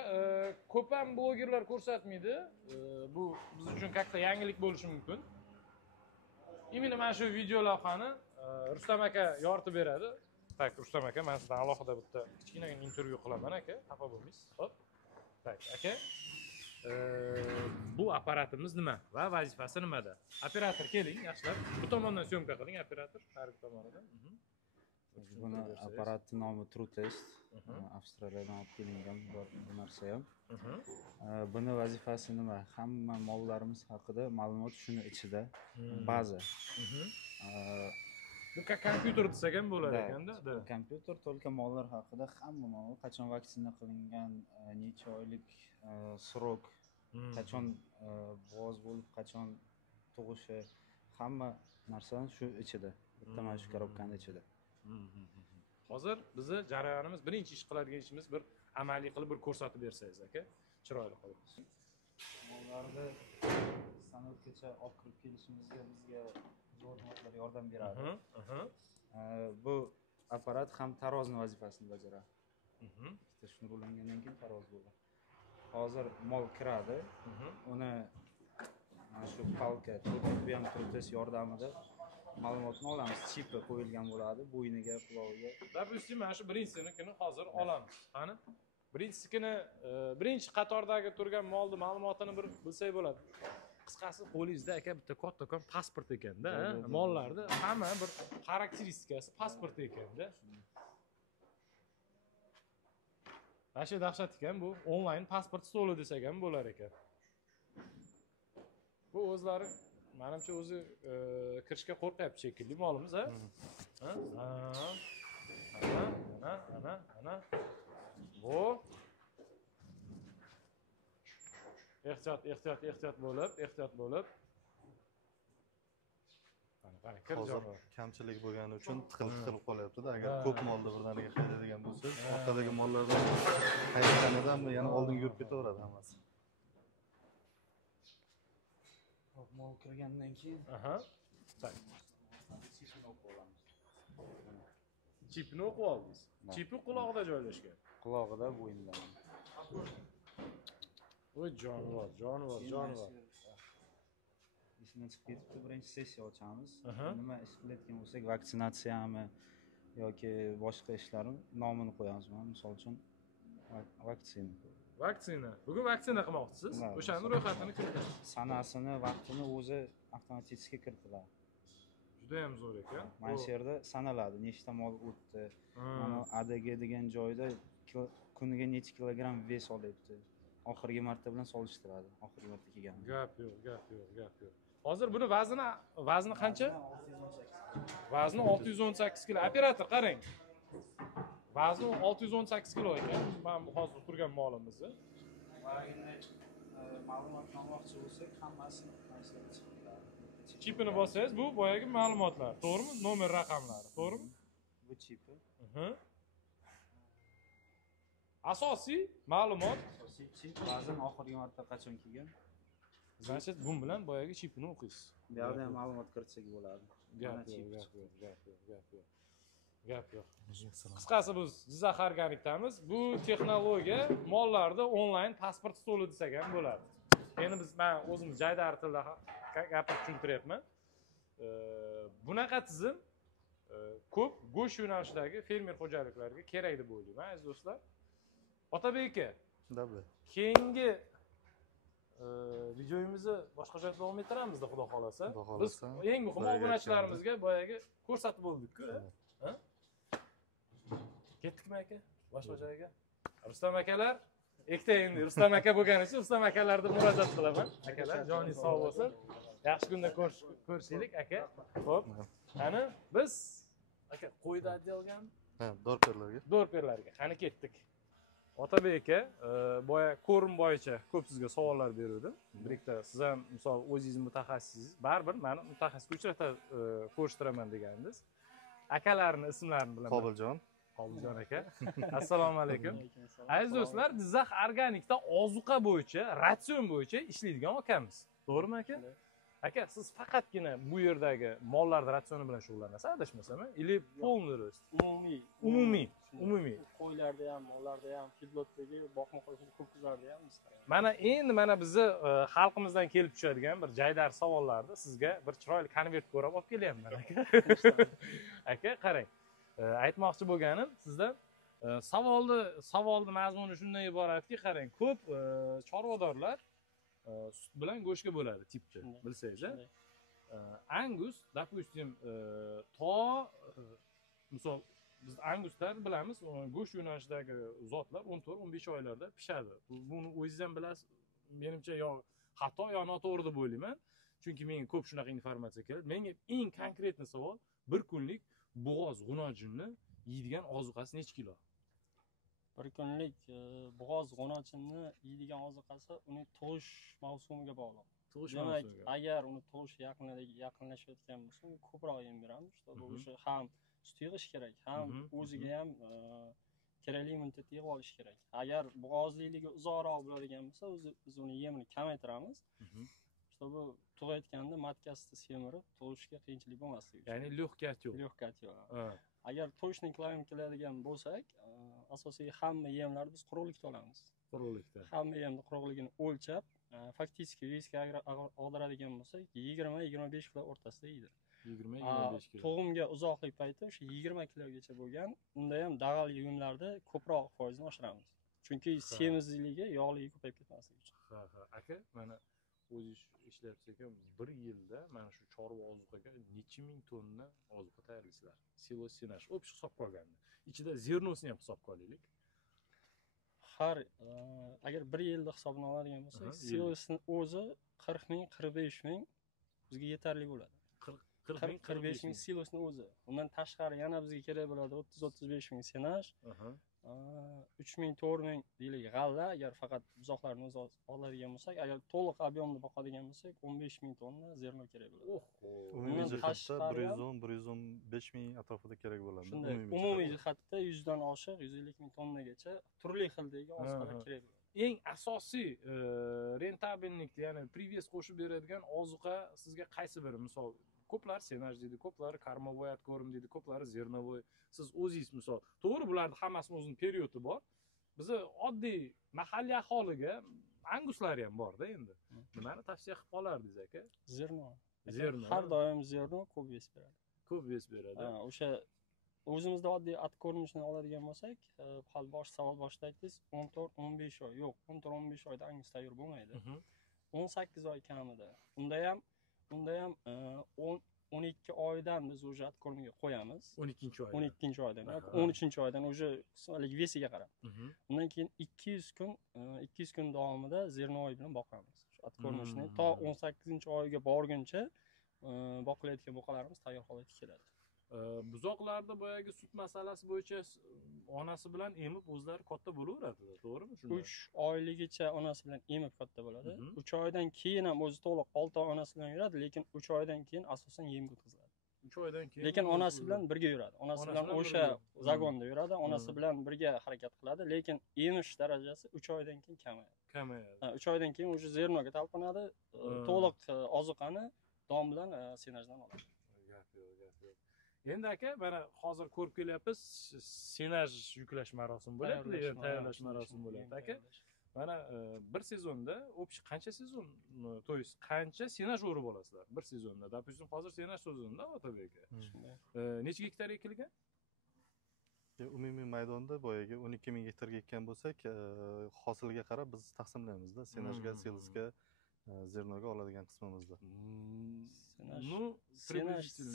ko'p ham blogerlar ko'rsatmaydi. Bu biz uchun katta yangilik bo'lishi mumkin. Именно mana shu video lavhani Rustam aka yoritib beradi. Tak, Rustam aka, men sizdan alohida bitta kichkinagina intervyu qilaman aka, xafa bo'lmaysiz. Xo'p. Tak, aka. Bu apparatimiz nima va vazifasi nimada? Operator, keling, yaxshilab. Bu tomondan syomka qiling, operator, har ikki tomonidan. Buni apparatning nomi TrueTest. Avstraliyadan olib kelingan bu narsa ham. Buni vazifasi nima? Hamma mollarimiz haqida ma'lumot shuni ichida, baza. Bu kompyuter desak ham bo'lar ekanda. Kompyuter to'lka mollar haqida hamma ma'lumot, qachon vaksina qilingan, necha oylik srok, qachon bo'g'oz bo'lib, qachon tug'ishi, hamma narsani shu ichida. Bitta mana shu korobkaning ichida. Hozir bizni jarayonimiz, birinchi ish qiladigan ishimiz bir amaliy qilib bir ko'rsatib bersangiz aka, chiroyli qilib. Mollarni sanoatgacha olib kirib kelishimizga bizga xizmatlar yordam beradi. Bu apparat ham tarozni vazifasini bajaradi. Bitta shuni ulangandan keyin taroz bo'ladi. Hozir mol kiradi. Uni mana shu palka, bu ham TrueTest yordamida ma'lumotni olamiz. Chipi qo'yilgan bo'ladi bo'yniga, qulog'iga. Допустим, mana shu birinchisiniki hozir olamiz. Qani? Birinchi qatordagi turgan molni ma'lumotini bir bilsak bo'ladi. Qisqasi, qo'lingizda aka bitta kattakon pasport ekanda, mollarni hamma bir xarakteristikasi pasport ekanda. Asha dahshat ekan bu, onlayn pasport stoli desak ham bo'lar ekan. Bu o'zlari menimcha o'zi kirishga qo'rqyapti shekilli molimiz, ha? Ana. Bu ehtiyot bo'lib. Mana kir Hozir jonivor. kamchilik bo'lgani uchun tiqilib qolyapti-da. Agar ko'p molni birdaniga haydaydigan bo'lsangiz, orqadagi mollardan haydaganda yana oldinga yurib ketaveradi hammasi. Hop, mol kirgandan keyin Aha. Chipni o'qib oldingiz. Chipi qulog'ida joylashgan. qulog'ida bo'yinda. Voy jonivor. Esimdan chiqib ketibdi, birinchi sessiya ochamiz. Aha. Nima ish qilayotgan bo'lsak, vaksinatsiyami yoki boshqa ishlarmi nomini qo'yamiz. Misol uchun vaksina. Vaksina. Bugun vaksina qilmoqchisiz. Ha, O'shani ro'yxatini kiritasiz. Sanasini, vaqtini o'zi avtomatik kiritiladi. Juda ham zo'r ekan. Mana shu yerda sanaladi, nechta mol o'tdi. Mana ADG degan joyda kuniga necha kilogramm ves olyapti. Oxirgi marta bilan solishtiradi. Oxirgi marta kelgan. Gap yo'q. Hozir buni vazni qancha? Vazni 618 kilo. Operator qarang. Vazni 618 kilo ekan. Mana bu hozir turgan molimizni. Ma'lumot olmoqchi bo'lsak, hammasini chiqadi. Chipini bossangiz, bu boyagi ma'lumotlar, to'g'rimi? Nomer raqamlari, to'g'rimi? Bu chipi. Asosiy ma'lumot. Asosiy chip ba'zan oxirgi marta qachon kelgan. Значит, bu bilan boyagi chipini o'qiysiz. Bu yerda ham ma'lumot kiritsak bo'ladi. Gap yo'q. Qisqasi biz Jizzax Organikdamiz. Bu texnologiya mollarda onlayn pasport stoli desak ham bo'ladi. Endi men o'zim jaydari tilda gapirib tushuntiryapman. Bunaqa tizim ko'p go'sht yo'nalishidagi fermer xo'jaliklarga kerak deb o'ylayman, aziz do'stlar. Otabek aka, keyingi videomizni boshqa joyda davom ettiramizda, xudo xolasa. Biz eng muhim obunachilarimizga boyagi ko'rsatib bo'ldik-ku. Ketdikmi aka? Boshqa joyga. Rustam akalar, ikkita endi Rustam aka bo'lgani uchun Rustam akalarga murojaat qilaman. Akalar, joningiz sog' bo'lsin. Yaxshi kunda ko'rishaylik aka. Xo'p. Qani biz aka qo'yda atdialgan? Ha, dorperlarga. Qani ketdik. Otabek aka, boya ko'rim bo'yicha ko'p sizga savollar berdim. Bir ikkita siz ham misol o'zingiz mutaxassissiz, baribir meni mutaxassisga uchrata ko'rshtiraman degandingiz. Akalarning ismlarini bilaman. Qobiljon aka. Assalomu alaykum. Aziz do'stlar, Jizzax Organikda ozuqa bo'yicha, ratsion bo'yicha ishlaydigan akamiz. To'g'rimi aka? Aka, siz faqatgina bu yerdagi mollarning ratsioni bilan shug'ullanasiz, adashmasam, или полный рост? Umumiy. Qo'ylarda ham, mollarda ham, feedlotdagi boqma qo'yishda ho'kizlarda ham biz qilamiz. Mana bizni xalqimizdan kelib tushadigan bir jaydar savollarni sizga bir chiroyli konvert ko'rib olib kelyapman aka. Aka, qarang. Aytmoqchi bo'lganim sizdan savolni mazmuni shundan iboratki, qarang, ko'p chorvadorlar sut bilan go'shtga bo'ladi tipni, bilsangiz. Angus, допустим, misol biz anguslar bilamiz, go'sht yo'nalishidagi zotlar 14-15 oylarda pishadi. Buni o'zingiz ham bilasiz. Menimcha yo xato yo noto'g'ri deb o'ylayman. Chunki menga ko'p shunaqa informatsiya keladi. Menga eng konkretniy savol, bir kunlik bo'g'oz g'unojinni yeydigan ozuqasi necha kilo? Bir kunlik bo'g'oz g'unojinni yeydigan ozuqasi uning tug'ish mavsumiga bog'liq. Demak, agar uni tug'ish yaqinlashayotgan bo'lsa, ko'proq yem beramiz. O'sha ham sut yig'ish kerak, ham o'ziga ham kerakli muddatda yig'ib olish kerak. Agar bo'g'ozliligi uzoqroq bo'ladigan bo'lsa, biz uni yemini kamaytiramiz. Bu tug'ayotganda matkasida semirib, tug'ishga qiyinchilik bo'lmasligi uchun. Ya'ni lyuhkatyo. Agar tug'ishni qilaman keladigan bo'lsak, asosiy hamma yemlarni biz quruqlikda olamiz. Hamma yemni quruqligini o'lchab, faktik riskga og'diradigan bo'lsak, 20-25 kilo o'rtasida yeydi. 20-25 kilo. Tug'imga uzoqlik payti o'sha 20 kilogacha bo'lgan, unda ham dag'al yemlarda ko'proq foizni oshiramiz. Chunki semizligi, yog'ligi ko'payib ketmasligi uchun. Aka, mana o'zingiz ishlayapsiz ekan, bir yilda mana shu chorva ozuqaga necha ming tonna ozuqa tayyorlaysizlar? Silosinaj общий hisobga olganda. Ichida zernosini ham hisobga olaylik. Agar bir yilda hisobini oladigan bo'lsak, silosning o'zi 40 ming, 45 ming bizga yetarli bo'ladi. 45 ming silosni o'zi. Undan tashqari yana bizga kerak bo'ladi 30-35 ming senaj. 3 ming 4 ming deylik g'alla, agar faqat buzoqlarni o'zi oladigan bo'lsak, agar to'liq ob'yomda boqadigan bo'lsak 15 ming tonna zerno kerak bo'ladi. Umumiy jihatda 110-115 ming atrofida kerak bo'ladi. Shunday umumiy jihatda 100 dan oshiq 150 ming tonnagacha turli xildagi ozuqalar kerak bo'ladi. Eng asosiy rentabillikni, ya'ni привес qo'shib beradigan ozuqa sizga qaysi biri? Misol, ko'plar senaj deydi, ko'plar karmovoy atkorim deydi, ko'plar zernovoy. Siz o'zingiz misol, to'g'ri bularning hammasini o'zining periodi bor. Bizni oddiy mahalliy aholiga anguslari ham bor-da endi. Nimani tavsiya qilib qolardingiz aka? Zerno. Zerno. Har doim zerno ko'p vес beradi. Ko'p vес beradi. O'sha o'zimizda oddiy atkormishni oladigan bo'lsak, hali savol boshida aytdingiz, 14-15 oy. Yo'q, 14-15 oyda angus tayyor bo'lmaydi. 18 oy kamida. Unda ham 12 oydan biz o'sha atkormiga qo'yamiz. 12-oydan. 12-oydan yoki 13-oydan o'sha vesiga qarab. Undan keyin 200 kun davomida zernovoy bilan boqamiz. Shu atkormishni to 18-oyga borguncha boqilayotgan buqalarimiz tayyor holatga keladi. Buzoqlarda boyagi sut masalasi bo'yicha onasi bilan emib o'zlari katta bo'laveradi, to'g'rimi? Shunday. 3 oyligicha onasi bilan emib katta bo'ladi. 3 oydan keyin ham o'zi to'liq 6 oy onasi bilan yuradi, lekin 3 oydan keyin asosan yemga o'tkaziladi. 3 oydan keyin. Lekin onasi bilan birga yuradi. Onasi bilan o'sha zagonda yuradi, onasi bilan birga harakat qiladi, lekin emish darajasi 3 oydan keyin kamayadi. 3 oydan keyin o'sha zernoga talpinadi, to'liq ozuqani dom bilan senajdan oladi. Endi aka, mana hozir ko'rib kelyapmiz, senaj yuklash marosimi bo'lyapti, tayyorlash marosimi bo'lyapti aka. Mana bir sezonda общий qancha sezon, то есть qancha senaj o'rib olasizlar bir sezonda? Допустим, hozir senaj sezonida Otabek aka. Necha gektar ekilgan? Umumiy maydonda boyaga 12 ming gektarga ekkan bo'lsak, hosilga qarab biz taqsimlaymiz-da, senajga, silosga, zernoga oladigan qismimizda.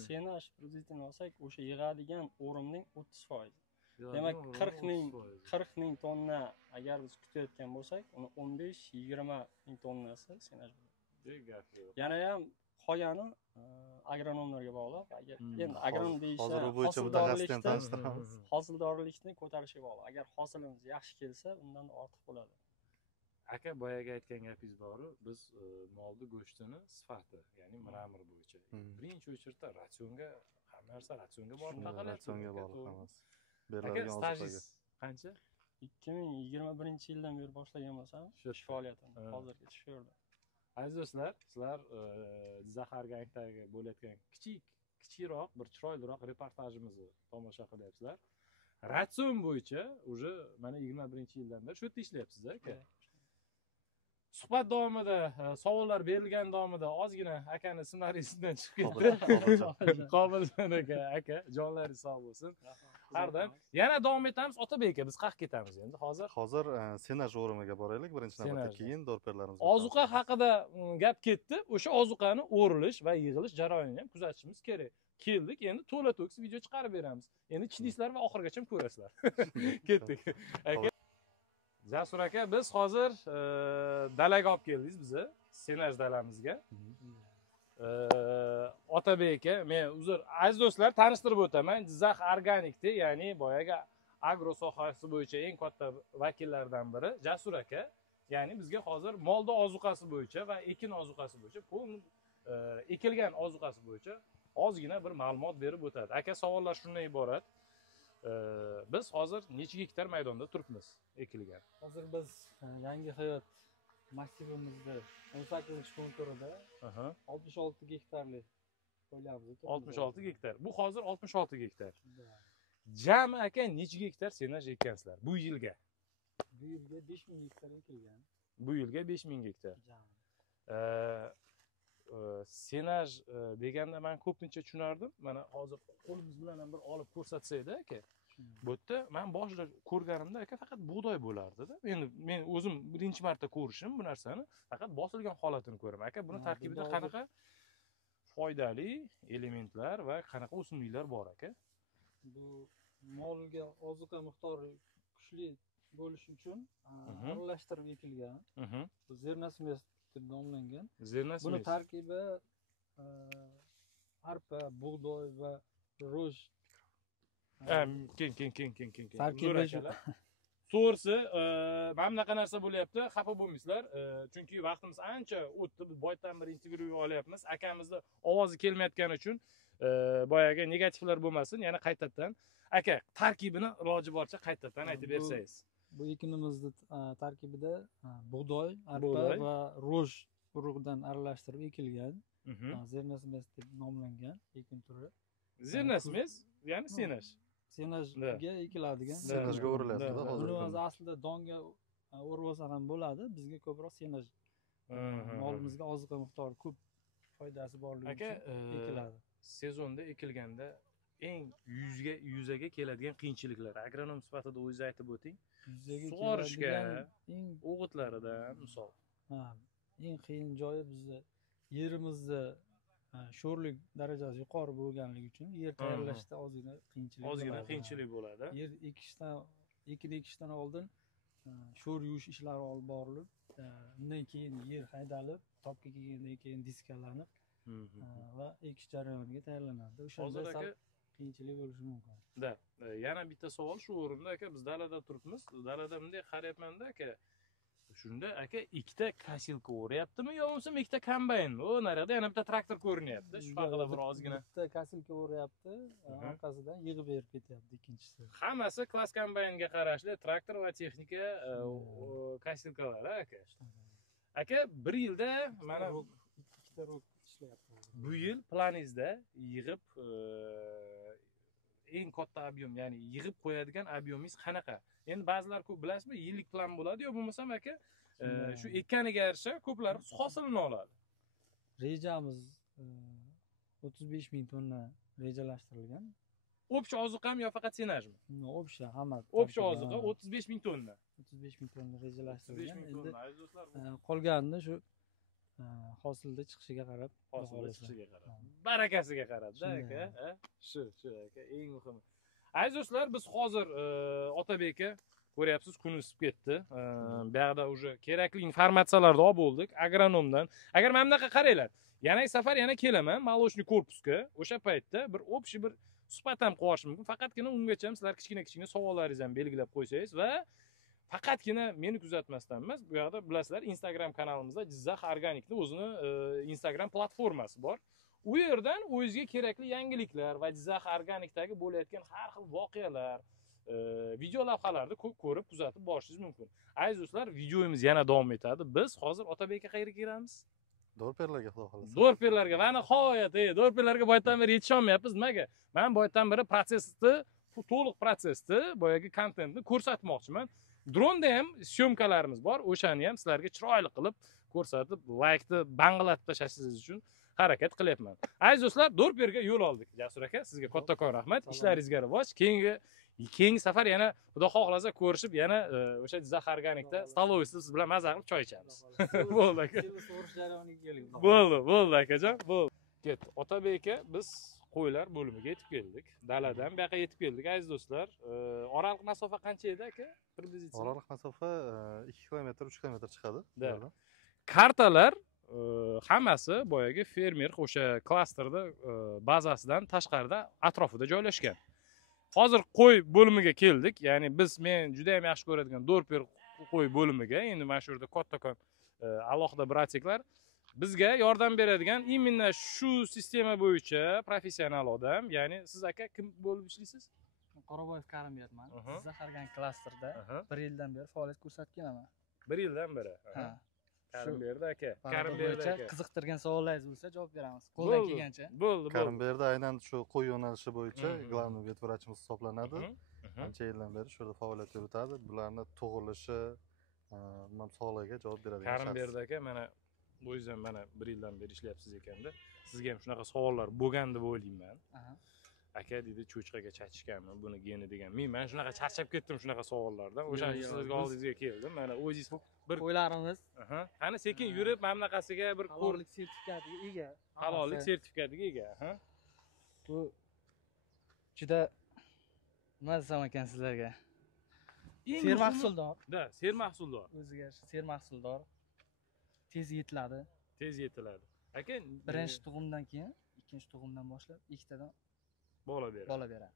Senaj приблизительно olsak, o'sha yig'adigan o'rimning 30%. Demak, 40 ming tonna agar biz kutayotgan bo'lsak, uni 15-20 ming tonnasi senaj bo'ladi. Yana ham qolgani agronomlarga bog'liq. Agar endi agronom deyishsa, hozir bo'yicha mutaxassisdan tanishtiramiz. Hosildorlikni ko'tarishga bog'liq. Agar hosilimiz yaxshi kelsa, undan ortiq bo'ladi. Aka, boyaga aytgan gapingiz bor-ku, biz molni go'shtini sifati, ya'ni mramor bo'yicha birinchi o'chirda ratsionga, hamma narsa ratsionga borib taqalyapti. Ratsionga bog'liq hammasi. Aka, stajingiz qancha? 2021-yildan beri boshlagan bo'lsam, ish faoliyatimni hozirgacha shu yerda. Aziz do'stlar, sizlar Jizzax organikdagi bo'layotgan kichikroq, bir chiroyliroq reportajimizni tomosha qilyapsizlar. Ratsion bo'yicha уже mana 21-yildan beri shu yerda ishlayapsiz aka. Suhbat davomida, savollar berilgan davomida ozgina akani ismlari esimdan chiqib ketdi. Qobiljon aka, jonlaringiz sog' bo'lsin. Har doim. Yana davom etamiz. Otabek aka, biz qayerga ketamiz endi hozir? Hozir senaj o'rimiga boraylik, birinchi navbatda, keyin dorperlarimiz. Ozuqa haqida gap ketdi. O'sha ozuqani o'rilish va yig'ilish jarayonini ham kuzatishimiz kerak. Keldik, endi to'la to'kis video chiqarib beramiz. Endi chidaysizlar va oxirigacha ko'rasizlar. Ketdik. Aka, Jasur aka, biz hozir dalaga olib keldingiz bizni, senaj dalamizga. Otabek aka, men uzr, aziz do'stlar, tanishtirib o'taman. Jizzax organikda, ya'ni boyaga agro sohasi bo'yicha eng katta vakillardan biri Jasur aka. Ya'ni bizga hozir molda ozuqasi bo'yicha va ekin ozuqasi bo'yicha, ekilgan ozuqasi bo'yicha ozgina bir ma'lumot berib o'tadi. Aka, savollar shundan iborat. Biz hozir necha gektar maydonda turibmiz ekilgan? Hozir biz Yangi hayot massivimizda 18 konturida 66 gektarlik qo'yamiz. 66 gektar. Bu hozir 66 gektar. Jami aka necha gektar senaj ekkansizlar bu yilga? Bu yilga 5000 gektar ekilgan. Bu yilga 5000 gektar. Senaj deganda men ko'pincha tushunardim. Mana hozir qo'limiz bilan ham bir olib ko'rsatsaydi aka. Bu yerda men boshida ko'rganimda aka faqat bug'doy bo'lardi-da. Endi men o'zim birinchi marta ko'rishim bu narsani, faqat bosilgan holatini ko'raman. Aka, buni tarkibida qanaqa foydali elementlar va qanaqa o'simliklar bor aka? Bu molga ozuqa miqdori kuchli bo'lish uchun aralashtirib ekilgan. Bu zernasmes deb nomlangan. Zernasmes. Buni tarkibi arpa, bug'doy va roj Keng. tarkibi shu. To'g'risi, mana bunaqa narsa bo'lyapti, xafa bo'lmaysizlar. Chunki vaqtimiz ancha o'tdi. Biz boydan bir intervyu olyapmiz. Akamizni ovozi kelmayotgani uchun boyaga negativlar bo'lmasin, yana qaytadan. Aka, tarkibini iloji boricha qaytadan aytib bersangiz. Bu ekinimizni tarkibida bug'doy, arpa va roj urug'idan aralashtirib ekilgan. Zernasmes deb nomlangan ekin turi. Zernasmes, ya'ni senash. Senajga ekiladigan. Senajga o'riladi-da hozir. Buni o'zi aslida donga o'rib olsa ham bo'ladi. Bizga ko'proq senaj molimizga oziqa miqdori ko'p foydasi borligi uchun ekiladi. Sezonda ekilganda eng yuzaga keladigan qiyinchiliklar agronom sifatida o'zingiz aytib o'ting. Sug'orishga, o'g'itlaridan misol. Eng qiyin joyi bizda yerimizni sho'rlik darajasi yuqori bo'lganligi uchun yer tayyorlashda ozgina qiyinchilik bo'ladi. Yer ekin ekishdan oldin sho'r yuvish ishlari olib borilib, undan keyin yer haydalib, topga kelgandan keyin diskalanib va ekish jarayoniga tayyorlanadi. O'shanda sal qiyinchilik bo'lishi mumkin. Yana bitta savol shu o'rinda aka, biz dalada turibmiz. Dalada bunday qarayapman-da aka. Shunda aka ikkita kasilka o'rayaptimi yo bo'lmasa ikkita kombaynmi? O narada yana bitta traktor ko'rinyapti. Shu haqida bir ozgina. Bitta kasilka o'rayapti, orqasidan yig'ib berib ketyapti ikkinchisi. Hammasi klass kombaynga qarashli traktor va texnika kasilkalari aka. Aka, bir yilda mana ikkita rok ishlayapti. Bu yil planingizda yig'ib eng katta ob'yem, ya'ni yig'ib qo'yadigan ob'yemingiz qanaqa? Endi ba'zilar ko'p bilasizmi, yillik plan bo'ladi, yo bo'lmasam aka, shu ekkaniga yarasha ko'plar hosilini oladi. Rejamiz 35 ming tonna rejalashtirilgan. Общий oziqami yo faqat senajmi? Общий hamma. Общий oziqa 35 ming tonna. 35 ming tonna rejalashtirilgan. Endi qolganini shu hosilda chiqishiga qarab, barakasiga qarab-da aka. Shu aka eng muhimi. Aziz do'stlar, biz hozir Otabek aka ko'ryapsiz, kun isib ketdi. Bu yerda уже kerakli informatsiyalarni olib bo'ldik agronomdan. Agar mana bunaqa qaranglar, yana safar yana kelaman Молочный korpusga. O'sha paytda bir общий bir suhbat ham qilish mumkin. Faqatgina ungacha sizlar kichkina savollaringizni ham belgilab qo'ysangiz va faqatgina meni kuzatmasdan emas, bu yerda bilasizlar, Instagram kanalimizda Jizzax Organikni o'zini Instagram platformasi bor. U yerdan o'zingizga kerakli yangiliklar va Jizzax Organikdagi bo'layotgan har xil voqealar, video lavhalarni ko'rib, kuzatib borishingiz mumkin. Aziz do'stlar, videomiz yana davom etadi. Biz hozir Otabekka qayerga kelamiz? Dorperlarga xudo xolasa. Dorperlarga va nihoyat, dorperlarga boydan beri yetisha olmayapmiz. Nimaga? Men boydan beri protsessni, to'liq protsessni, boyagi kontentni ko'rsatmoqchiman. Dronda ham syomkalarimiz bor. O'shani ham sizlarga chiroyli qilib ko'rsatib, laykni banglatib tashlashingiz uchun harakat qilyapman. Aziz do'stlar, Dorperga yo'l oldik. Jasur aka, sizga kattakon rahmat. Ishlaringizga rivoj. Keyingi safar yana xudo xohlasa ko'rishib, yana o'sha Jizzax Organikda stalovisida siz bilan maza qilib choy ichamiz. Bo'ldi aka. So'rish jarayoniga keldik. Bo'ldi akajon. Bo'ldi. Ketdi. Otabek aka, biz qo'ylar bo'limiga yetib keldik. Daladan bu yoqqa yetib keldik, aziz do'stlar. Oraliq masofa qancha edi aka? Priblizitsiya. Oraliq masofa 2 kilometr, 3 kilometr chiqadi. Kartalar hammasi boyagi fermer o'sha klasterda bazasidan tashqarida atrofida joylashgan. Hozir qo'y bo'limiga keldik. Ya'ni men juda ham yaxshi ko'radigan Dorper qo'y bo'limiga. Endi mana shu yerda kattakon alohida bratiklar bizga yordam beradigan imенно shu sistema bo'yicha professional odam. Ya'ni siz aka kim bo'lib ishlaysiz? Qoraboyev Karimberman. Jizzax Organik klasterda 1 yildan beri faoliyat ko'rsatib kelaman. 1 yildan beri. Karimberdi aka. Qiziqtirgan savollaringiz bo'lsa javob beramiz. Qo'ldan kelgancha. Bo'ldi. Karimberdi aynan shu qo'y yo'nalishi bo'yicha главный ветврачimiz hisoblanadi. Ancha yildan beri shu yerda faoliyat yuritadi. Bularni tug'ilishi, sog'lig'iga javob beradigan shaxs. Karimberdi aka, mana o'zingiz ham mana 1 yildan beri ishlayapsiz ekanda. Sizga ham shunaqa savollar bo'lgan deb o'ylayman. Aka dedi, cho'chqaga chachishganmi, buni geni degan. Men shunaqa charchab ketdim shunaqa savollardan. O'shaning uchun sizga oldingizga keldim. Mana o'zingiz bir qo'ylarimiz. Qani sekin yurib, mana bunaqasiga bir halollik sertifikatiga ega. Halollik sertifikatiga ega, Bu juda nima desam ekan sizlarga? Sermahsuldor. Sermahsuldor. O'ziga sermahsuldor. Tez yetiladi. Aka, birinchi tug'umdan keyin ikkinchi tug'imdan boshlab ikkitadan bola beradi. bola beradi.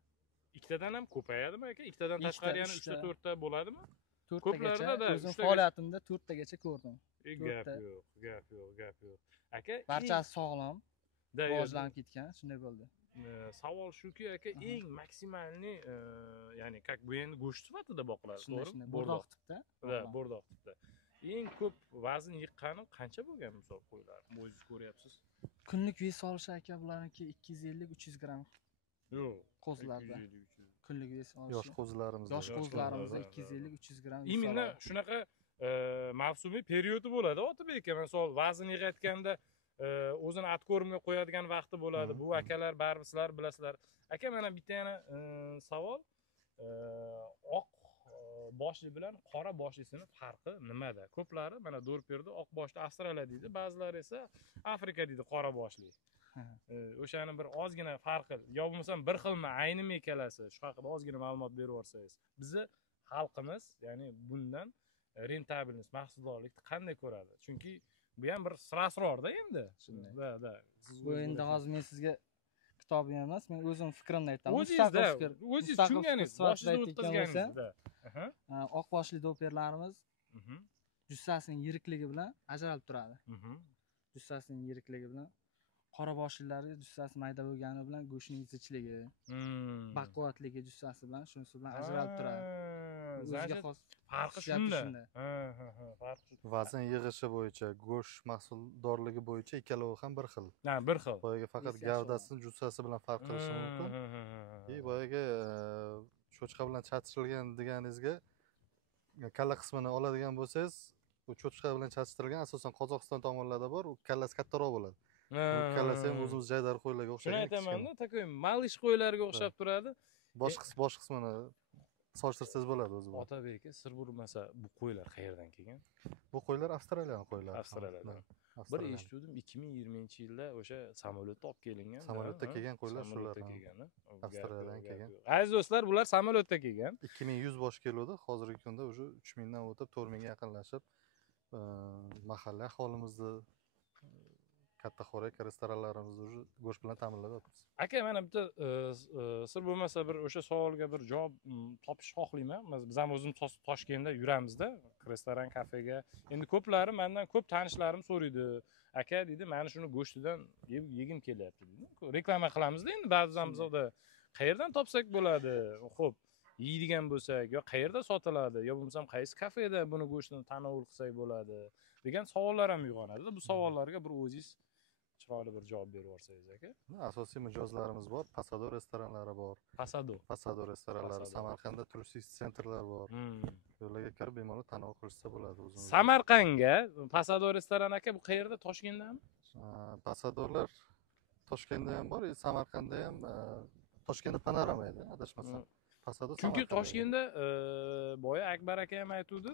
Ikkitadan ham ko'payadimi aka? Ikkitadan tashqari yana 3 ta 4 ta bo'ladimi? To'rttagacha Ko'plarida o'zim uchtagacha- faoliyatimda to'rttagacha ko'rdim. Gap yo'q, gap yo'q, gap yo'q. Aka, Barchasi sog'lom, da rivojlanib ketgan, shunday bo'ldi. savol shuki aka, eng maksimalniy, ya'ni как bu endi go'sht sifatida boqiladi, Shunday to'g'rimi? bo'rdoq tipda. Da, bo'rdoq tipda. Eng ko'p vazn yiqqani qancha bo'lgan misol qo'ylar? O'zingiz ko'ryapsiz. Kunlik vес olishi aka bularniki 250-300 gramm Yo'q. qo'zilarda. 250, 300. Kunlik vес yosh olishi. qo'zilarimizda Yosh qo'zilarimizda 250-300 gramm. vес Именно oladi. shunaqa mavsumiy periodi bo'ladi Otabek aka. Misol vazn yig'ayotganda o'zini atkorimga qo'yadigan vaqti bo'ladi. Bu akalar baribir sizlar bilasizlar. Aka, mana bitta yana savol. Oq boshli bilan qora boshlisini farqi nimada? Ko'plari mana do'rperda oq boshli Avstraliya deydi, ba'zilari esa Afrika deydi qora boshli. O'shani bir ozgina farqi, yo bo'lmasam bir xilmi, aynimi ikkalasi? Shu haqida ozgina ma'lumot berib yorsangiz. Bizni xalqimiz, ya'ni bundan rentabilnost, mahsuldorlikni qanday ko'radi? Chunki bu ham bir sirasrorda endi. Shunday. Da. Bu endi hozir men sizga kitobim emas, men o'zim fikrimni aytaman. O'zingizda, fikr. o'zingiz Mustaqil tushunganingiz, fikr sifatida boshingizda aytadigan bo'lsa, o'tkazganingizda. oq boshli do'perlarimiz jussasining yirikligi bilan ajralib turadi. Jussasining yirikligi bilan qora boshlilarga jussasi mayda bo'lgani bilan go'shtning zichligi, baquvvatligi jussasi bilan shunisi bilan ajralib turadi. O'ziga xos farqi xususiyati shunda. Farqi shu. vazn yig'ishi bo'yicha, go'sht mahsuldorligi bo'yicha ikkalovi ham bir xil. Ha, bir xil. Boyaga faqat Esi gavdasini jussasi bilan farq qilishi mumkin. Boyaga cho'chqa bilan chatishtirilgan deganingizga kalla qismini oladigan bo'lsangiz, u cho'chqa bilan chatishtirilgan asosan Qozog'iston tomonlarda bor, u kallasi kattaroq bo'ladi. Bu kallasi ham o'zimiz jaydar qo'ylarga Shuni o'xshagan. aytaman-da, takoy malish qo'ylarga o'xshab turadi. bosh qismini solishtirsangiz bo'ladi o'zi. Otabek aka, sir bo'lmasa bu qo'ylar qayerdan kelgan? Bu qo'ylar Avstraliyaning qo'ylari. Avstraliyadan. Bir eshitdim 2020-yilda o'sha samolyotda olib kelingan. Samolyotda kelgan qo'ylar shular. Samolyotda kelgan. Avstraliyadan kelgan. Aziz do'stlar, bular samolyotda kelgan. 2100 bosh keluvdi. Hozirgi kunda уже 3000 dan o'tib 4000 ga yaqinlashib, mahalla aholimizni katta xo'rak restoranlarimizni уже go'sht bilan ta'minlayapmiz. Aka, mana bitta sir bo'lmasa bir o'sha savolga bir javob topish xohlayman. Biz ham o'zimiz Toshkentda yuramizda, restoran, kafega. Endi ko'plari mendan ko'p tanishlarim so'raydi. Aka deydi, "Meni shuni go'shtidan yegim kelyapti" deydi. Reklama qilamiz-da endi ba'zimizda. Qayerdan topsak bo'ladi? Xo'p, yeydigan bo'lsak, yo qayerda sotiladi, yo bo'lmasam qaysi kafeda buni go'shtini tanovul qilsak bo'ladi degan savollar ham uyg'onadi. Bu savollarga bir o'zingiz chiroyli bir javob berib yorsangiz aka. Asosiy mijozlarimiz bor, Pasado restoranlari bor. Pasado restoranlari, Samarqandda turistik sentrlar bor. Yo'llarga kirib bemalol tanovul qilishsa bo'ladi o'zimiz. Samarqandga Pasado restoran aka bu qayerda? Toshkentdami? Pasadolar Toshkentda ham bor, Samarqandda ham, Toshkentda Panorama edi, adashmasam. Pasado Chunki Toshkentda boya Akbar aka ham aytuvdi,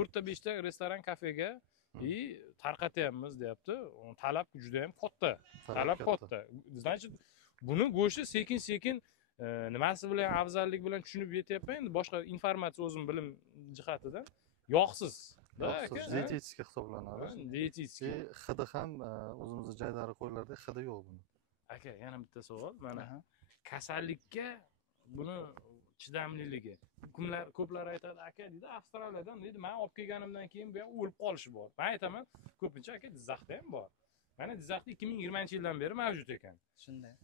4 ta 5 ta restoran, kafega tarqatyapmiz deyapti. Talab juda ham katta. Talab katta. Значит, buni go'shti sekin-sekin nimasi bilan afzallik bilan tushunib yetyapman. Endi boshqa informatsiya o'zim bilim jihatidan yoqsiz. Dietetik hisoblanadi. Dietetik. Hidi ham o'zimizning jaydari qo'ylarda hidi yo'q buni. Aka, yana bitta savol. Mana kasallikka buni chidamliligi. Ko'plar aytadi, aka deydi, Avstraliyadan deydi, men olib kelganimdan keyin bu ham o'lib qolishi bor. Men aytaman, ko'pincha aka Jizzaxda ham bor. Mana Jizzaxda 2020-yildan beri mavjud ekan. Shunday.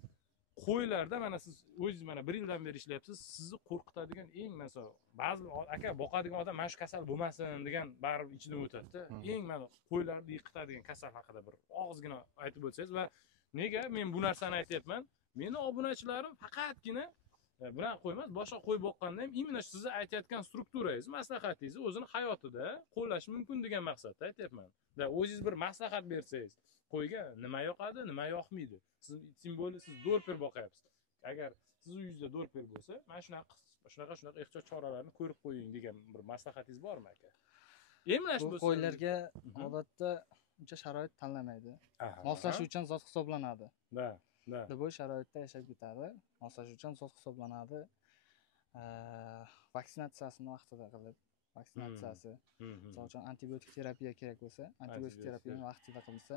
Qo'ylarda mana siz o'zingiz mana 1 yildan beri ishlayapsiz, sizni qo'rqitadigan eng masalan, ba'zi aka boqadigan odam mana shu kasal bo'lmasin degan baribir ichidan o'tadi-da. Eng mana qo'ylarni yiqitadigan kasal haqida bir og'izgina aytib o'tsangiz va nega men bu narsani aytyapman? Meni obunachilarim faqatgina bilan qo'ymas, boshqa qo'y boqqanda ham imенно sizni aytayotgan strukturangiz, maslahatingiz o'zini hayotida qo'llash mumkin degan maqsadda aytyapman. O'zingiz bir maslahat bersangiz, qo'yga nima yoqadi, nima yoqmaydi. Siz tim bo'ldi siz do'rper boqyapsiz. Agar siz uyingizda do'rper bo'lsa, mana shunaqa ehtiyot choralarini ko'rib qo'ying degan bir maslahatingiz bormi aka? Emlash bo'lsa, qo'ylarga odatda uncha sharoit tanlamaydi. Moslashuvchan zot hisoblanadi. Bu sharoitda yashab ketadi. Moslashuvchan zot hisoblanadi. Vaksinatsiyasini vaqtida qilib, vaksinatsiyasi, misol uchun antibiotik terapiya kerak bo'lsa, antibiotik terapiyani vaqtida qilsa,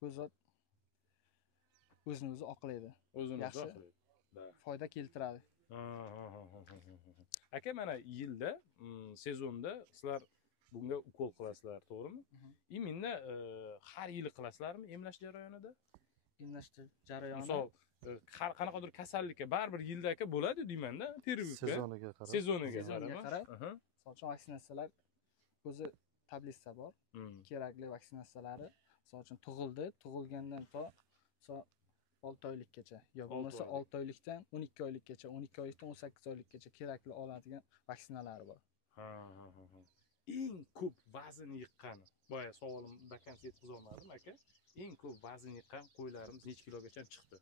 bu zot o'zini o'zi oqlaydi. O'zini o'zi Yaxshi. oqlaydi. Foyda keltiradi. Aka, mana yilda, sezonda sizlar bunga ukol qilasizlar, to'g'rimi? И menda har yili qilasizlarmi emlash jarayonida? Emlash jarayoni. Misol, qanaqadir kasallikka baribir yilda aka bo'ladi deyman-da, perioodga. Sezoniga qarab. Sezoniga qarab. Misol uchun vaksinatsiyalar o'zi tablitsa bor. Kerakli vaksinatsiyalari. Misol uchun tug'ilgandan to 6 oylikgacha, yo bo'lmasa 6 oylikdan 12 oylikgacha, 12 oylikdan 18 oylikgacha kerakli oladigan vaksinalari bor. Eng ko'p vazn yiqqani, boya savolimda konset qiza olmadim aka. Eng ko'p vazn yiqqan qo'ylarimiz necha kilogacha chiqdi?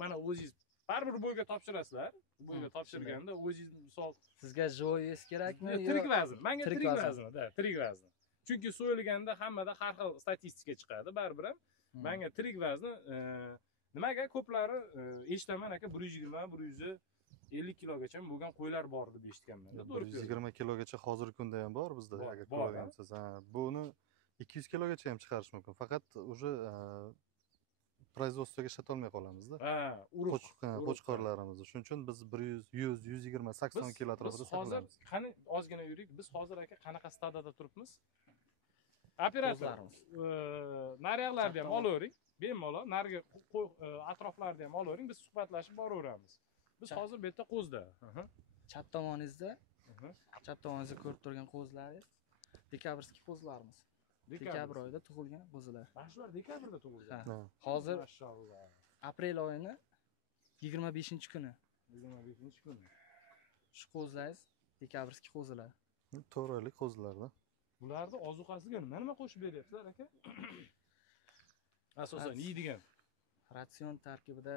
Mana o'zingiz baribir bo'yga topshirasizlar. Bo'yga topshirganda o'zingiz misol sizga joyingiz kerakmi yo tirik vazn? Menga tirik vaznda, tirik vazn. Chunki so'yilganda hammada har xil statistika chiqadi, baribir ham. Menga tirik vazn nimaga ko'plari eshitaman aka 120, 150 kilogacha bo'lgan qo'ylar bor deb eshitganman. 120 kilogacha hozirgi kunda ham bor bizda, agar ko'rgansiz. Buni 200 kilogacha ham chiqarish mumkin. Faqat уже производствоga ishlata olmay qolamizda. Qo'chqorlarimizni. Shuning uchun biz 100, 100, 120, 80 kilo atrofida hozir qani ozgina yurik. Biz hozir aka qanaqa stadiyada turibmiz? Operator. Naryoqlarni ham olavering. Bemalol narigi atroflarni ham olavering. Biz suhbatlashib boraveramiz. Biz hozir bu yerda qo'zda. Chat tomoningizda, chat tomoningizda ko'rib turgan qo'zlaringiz dekabrskiy qo'zlarimiz. Dekabr oyida tug'ilgan qo'zlar. Mana shular dekabrda tug'ilgan. Hozir mashalloh. Aprel oyini 25-kuni. 25-kuni. Shu qo'zlaringiz dekabrskiy qo'zlar. 4 oylik qo'zlarda. Bularni ozuqasiga nima qo'shib beryapsizlar aka? Asosan yeydigan. Ratsion tarkibida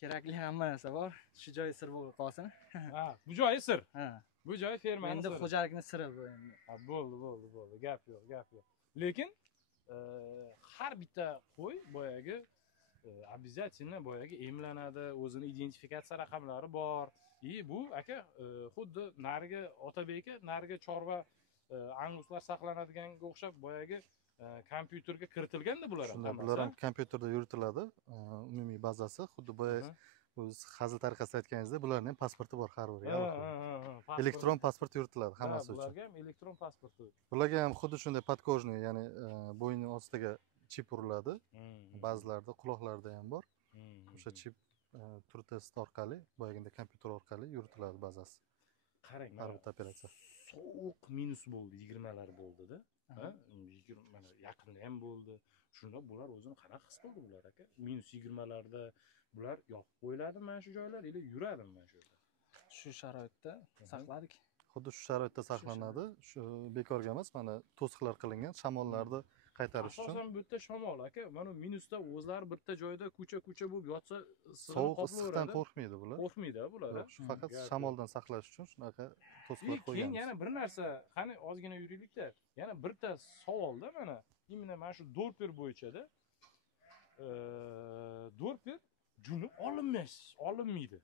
kerakli hamma narsa bor. Shu joyi sir bo'lib qolsin. Bu joyi sir. Bu joyi fermaning siri. Endi xo'jalikning siri bu endi. Bo'ldi. Gap yo'q. Lekin har bitta qo'y boyagi обязательно boyagi emlanadi, o'zini identifikatsiya raqamlari bor. Bu aka xuddi narigi Otabeka, narigi chorva anguslar saqlanadiganga o'xshab boyagi kompyuterga kiritilganda bular ham. Bular ham kompyuterda yuritiladi. Umumiy bazasi xuddi boya o'z hazil tariqasida aytganingizdek, bularning ham pasporti bor har biriga. Elektron pasport yuritiladi hammasi uchun. Bularga ham elektron pasport. Bularga ham xuddi shunday podkojniy, ya'ni bo'yni ostiga chip uriladi. Ba'zilarda quloqlarda ham bor. O'sha chip tur test orqali, boyagida kompyuter orqali yuritiladi bazasi. Qarang, har bitta operatsiya. Sovuq minus bo'ldi, 20lar bo'ldi-da. 20 mana yaqinda ham bo'ldi. Shunda bular o'zini qanaqa his qildi bular aka? Minus 20larda bular yopib qo'yiladi mana shu joylar, yoki yuradimi mana shu yerda? Shu sharoitda saqladik. Xuddi shu sharoitda saqlanadi. Shu bekorga emas, mana to'siqlar qilingan, shamollarni qaytarish uchun. Asosan bu yerda shamol aka, mana minusda o'zlari bitta joyda ko'cha bo'lib yotsa, sovuq issiqdan qo'rqmaydi bular. Qo'rqmaydi bular. Shu faqat shamoldan saqlash uchun shunaqa to'siqlar qo'yganmiz. Keyin yana bir narsa, qani ozgina yuraylikda, yana bitta savolda mana, imенно mana shu dorper bo'yicha-da dorper juni olinmaydi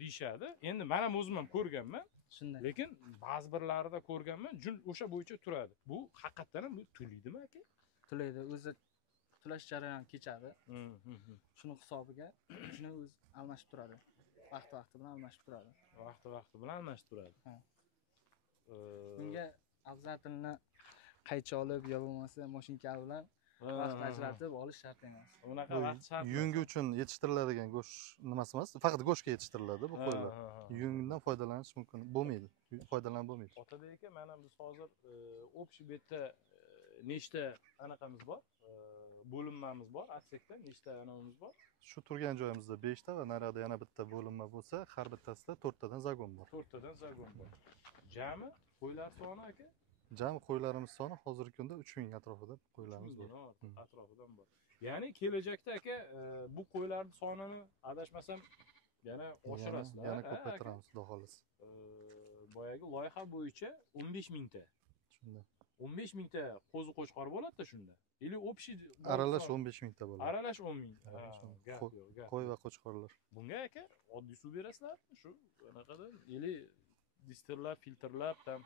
deyishadi. Endi men ham o'zim ham ko'rganman. Shunday. Lekin ba'zi birlarida ko'rganman, jun o'sha bo'yicha turadi. Bu haqiqatan ham tulaydimi aka? Tulaydi. O'zi tulash jarayoni kechadi. Shuni hisobiga shuni o'zi almashib turadi. Vaqti bilan almashib turadi. Vaqti bilan almashib turadi. Bunga obязательно qaychi olib yo bo'lmasa mashinka bilan vaqt ajratib olish shart emas. Unaqa vaqt shart. Yungi uchun yetishtiriladigan go'sht nimasi emas, faqat go'shtga yetishtiriladi bu qo'ylar. Yungdan foydalanish mumkin bo'lmaydi. Foydalanib bo'lmaydi. Otabeka, mana biz hozir общий betda nechta anaqamiz bor? Bo'linmamiz bor, atsekda nechta anamiz bor? Shu turgan joyimizda 5 ta va narada yana bitta bo'linma bo'lsa, har bittasida 4 tadan zagon bor. 4 tadan zagon bor. Jami qo'ylar soni aka? Jami qo'ylarimiz soni hozirgi kunda 3000 atrofida qo'ylarimiz bor. Atrofidan bor. Ya'ni kelajakda aka bu qo'ylarning sonini adashmasam yana oshirasizlar. Yana ko'paytiramiz, xudo xolisa. Boyagi loyiha bo'yicha 15 mingta. Shunda. 15 mingta qo'zi qo'chqor bo'ladi-da shunda. Или общий aralash 15 mingta bo'ladi. Aralash 10 ming. Qo'y va qo'chqorlar. Bunga aka oddiy suv berasizlarmi? Shu anaqadan, или distillar, filtrlar tam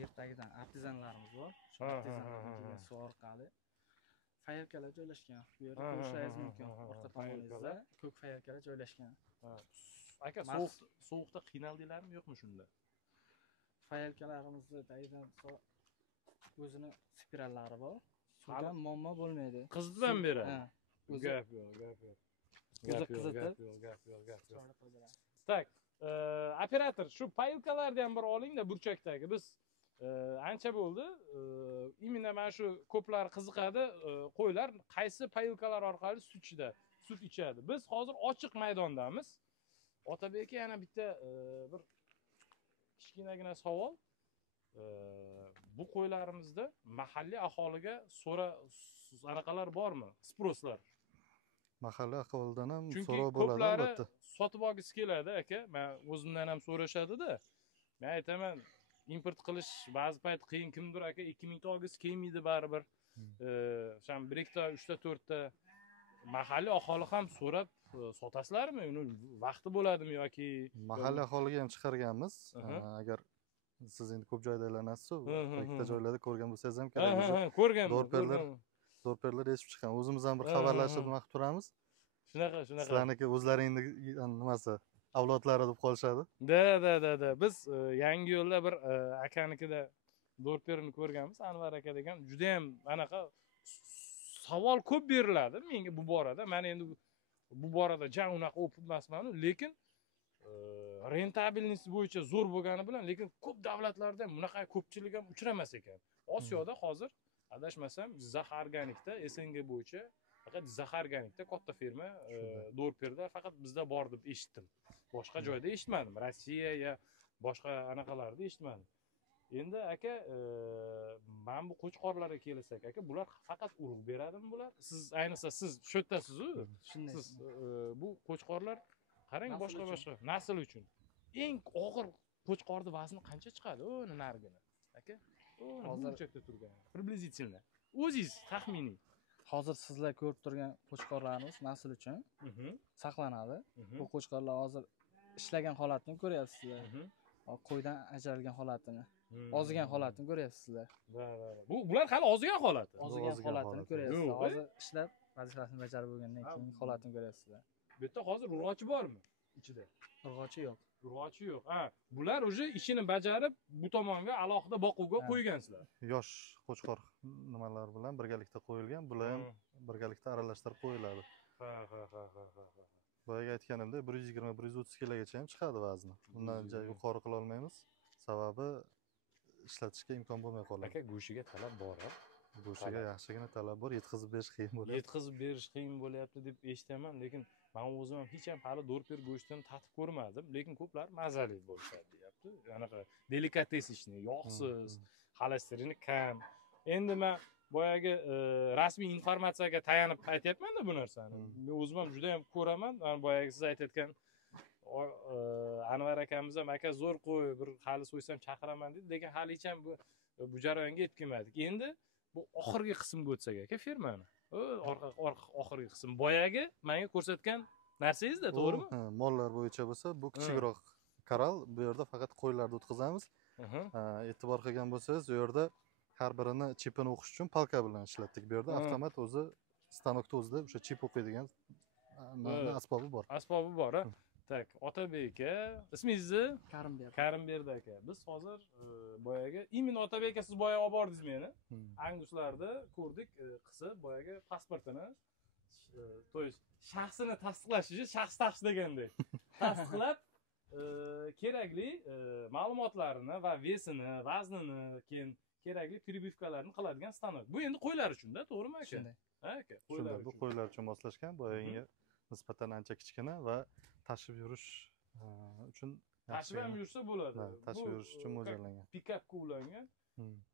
yer tagidan artizanlarimiz bor. Shu artizanlardan suv orqali fayerkalar joylashgan. Bu yerda ko'rishingiz mumkin. Orqa tomoningizda ko'k fayerkalar joylashgan. Aka, sovuqda qiynaldinglarmi, yo'qmi shunda? Fayerkalarimizni tagidan o'zini spirallari bor. Suvdan muammo bo'lmaydi. Qizdan beri. Gap yo'q. Tak, operator, shu paylkalarni ham bir oling-da burchakdagi. Biz ancha bo'ldi. Imенно mana shu ko'plar qiziqadi, qo'ylar qaysi paylkalar orqali sut ichadi. Biz hozir ochiq maydondamiz. Otabek aka, yana bitta bir kichkinagina savol. Bu qo'ylarimizda mahalliy aholiga anaqalar bormi? Sпроslar. Mahalliy aholidan ham Chunki so'rov bo'ladi albatta. Sotib olgisi keladi aka. Men o'zimdan ham so'rashadi-da. Men aytaman, import qilish ba'zi payt qiyin. Kimdir aka 2000 ta olgisi kelmaydi baribir. O'shan 1 ta, 3 ta, 4 ta mahalliy aholi ham so'rab sotasizlarmi? Uni vaqti bo'ladimi yoki Mahalliy aholiga ham chiqarganmiz. Agar siz endi ko'p joyda aylanasiz-ku, ikkita joylarda ko'rgan bo'lsangiz ham kerak. Ko'rganman. Do'rperlar eshib chiqqan. O'zimiz ham bir xabarlashib nima qilib turamiz. Shunaqa. Sizlarniki o'zlaringni nimasi, avlodlari deb qolishadi. Da. Biz Yangiyo'lda bir akanikida do'rperni ko'rganmiz, Anvar aka degan. Juda ham anaqa savol ko'p beriladi menga bu borada. Men endi bu borada jan unaqa o'pib emasman, lekin rentabilность bo'yicha zo'r bo'lgani bilan, lekin ko'p davlatlarda bunaqa ko'pchilik ham uchramas ekan. Osiyoda hozir adashmasam Jizzax organikda SNG bo'yicha faqat Jizzax organikda katta firma do'rperda faqat bizda bor deb eshitdim. Boshqa joyda eshitmadim. Rossiya ya boshqa anaqalarda eshitmadim. Endi aka, men bu qo'chqorlarga kelsak aka, bular faqat urug' beradimi bular? Siz ayniqsa siz shu yerdasiz-ku. Siz bu qo'chqorlar qarang, boshqa nasl uchun. Eng og'ir qo'chqorning vazni qancha chiqadi? O'ni narigini. Aka, hozir burchakda turgan. Приблизительно. O'zingiz taxminiy. Hozir sizlar ko'rib turgan qo'chqorlarimiz nasl uchun saqlanadi. Bu qo'chqorlar hozir ishlagan holatini ko'ryapsizlar. Qo'ydan ajralgan holatini, ozigan holatini ko'ryapsizlar. Bular hali ozigan holati. Ozigan holatini ko'ryapsizlar. Hozir ishlab vazifasini bajarib bo'lgandan keyin holatini ko'ryapsizlar. Bu yerda hozir urg'ochi bormi ichida? Urg'ochi yo'q. Urg'ochi yo'q. Bular уже ishini bajarib, bu tomonga alohida boquvga qo'ygansizlar. Yosh qo'chqor nimalar bilan birgalikda qo'yilgan, bular ham birgalikda aralashtirib qo'yiladi. Boyaga aytganimdek 120-130 kilogacha ham chiqadi vazni. Undan yuqori qila olmaymiz. Sababi ishlatishga imkon bo'lmay qoladi. Aka, go'shiga talab bor-a? Go'shiga yaxshigina talab bor, yetkazib berish qiyin bo'lyapti. Yetkazib berish qiyin bo'lyapti deb eshitaman, lekin men o'zim ham hech ham hali do'rper go'shtini tatib ko'rmadim, lekin ko'plar mazali bo'lishadi, deyapti. Anaqa delikatesishni, yog'siz, xolesterini kam. Endi men boyagi rasmiy informatsiyaga tayanib aytyapman-da bu narsani. Men o'zim ham juda ham ko'raman. Mana boyagi siz aytayotgan Anvar akamiz ham aka zo'r qo'y, bir hali so'ysam chaqiraman dedi, lekin hali hech ham bu jarayonga yetib kelmadik. Endi bu oxirgi qismga o'tsak aka, fermani. Oxirgi qism. Boyagi menga ko'rsatgan narsangizda, to'g'rimi? Mollar bo'yicha bo'lsa, bu kichikroq kanal. Bu yerda faqat qo'ylarni o'tkazamiz. E'tibor qilgan bo'lsangiz, bu yerda har birini chipini o'qish uchun palka bilan ishlatdik. Bu yerda avtomat o'zi stanokda o'zida o'sha chip o'qiydigan asbobi bor. Asbobi bor, ha. Tak, Otabek aka, ismingizni? Karimberdi aka. Biz hozir boyagi imенно Otabek aka, siz boya olib bordingiz meni. Anguslarda ko'rdik, qilsa boyagi pasportini, to есть shaxsini tasdiqlash uchun shaxs tasdig'lagandek. Tasdiqlab kerakli ma'lumotlarini va vesini, vaznini, keyin kerakli pribivkalarni qiladigan stanok. Bu endi qo'ylar uchun-da, to'g'rimi aka? Shunday. Ha aka, qo'ylar uchun. Bu qo'ylar uchun moslashgan, boyagiga nisbatan ancha kichkina va tashib yurish uchun. Tashib ham yursa bo'ladi. Tashib yurish uchun mo'ljallangan. Pikapga ulangan.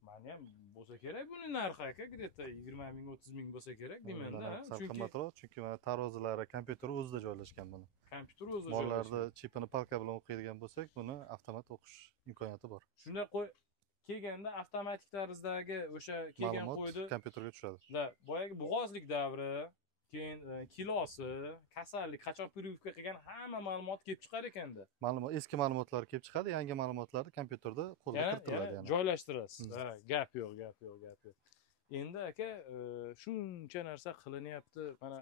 Meni ham bo'lsa kerak buni narxi aka, где-то 20 ming, 30 ming bo'lsa kerak deyman-da. Chunki mana tarozilari, kompyuteri o'zida joylashgan buni. Kompyuter o'zida joylashgan. Mollarni chipini palka bilan o'qiydigan bo'lsak, buni avtomat o'qish imkoniyati bor. Shunday qo'y kelganda avtomatik tarzdagi o'sha kelgan qo'ydi kompyuterga tushadi. Da, boyagi bo'g'ozlik davri, keyin kilosi, kasallik, qachon privivka qilgan hamma ma'lumot kelib chiqar ekanda. Eski ma'lumotlar kelib chiqadi, yangi ma'lumotlarni kompyuterda qo'lga kiritiladi. Joylashtirasiz. Gap yo'q. endi aka shuncha narsa qilinyapti, mana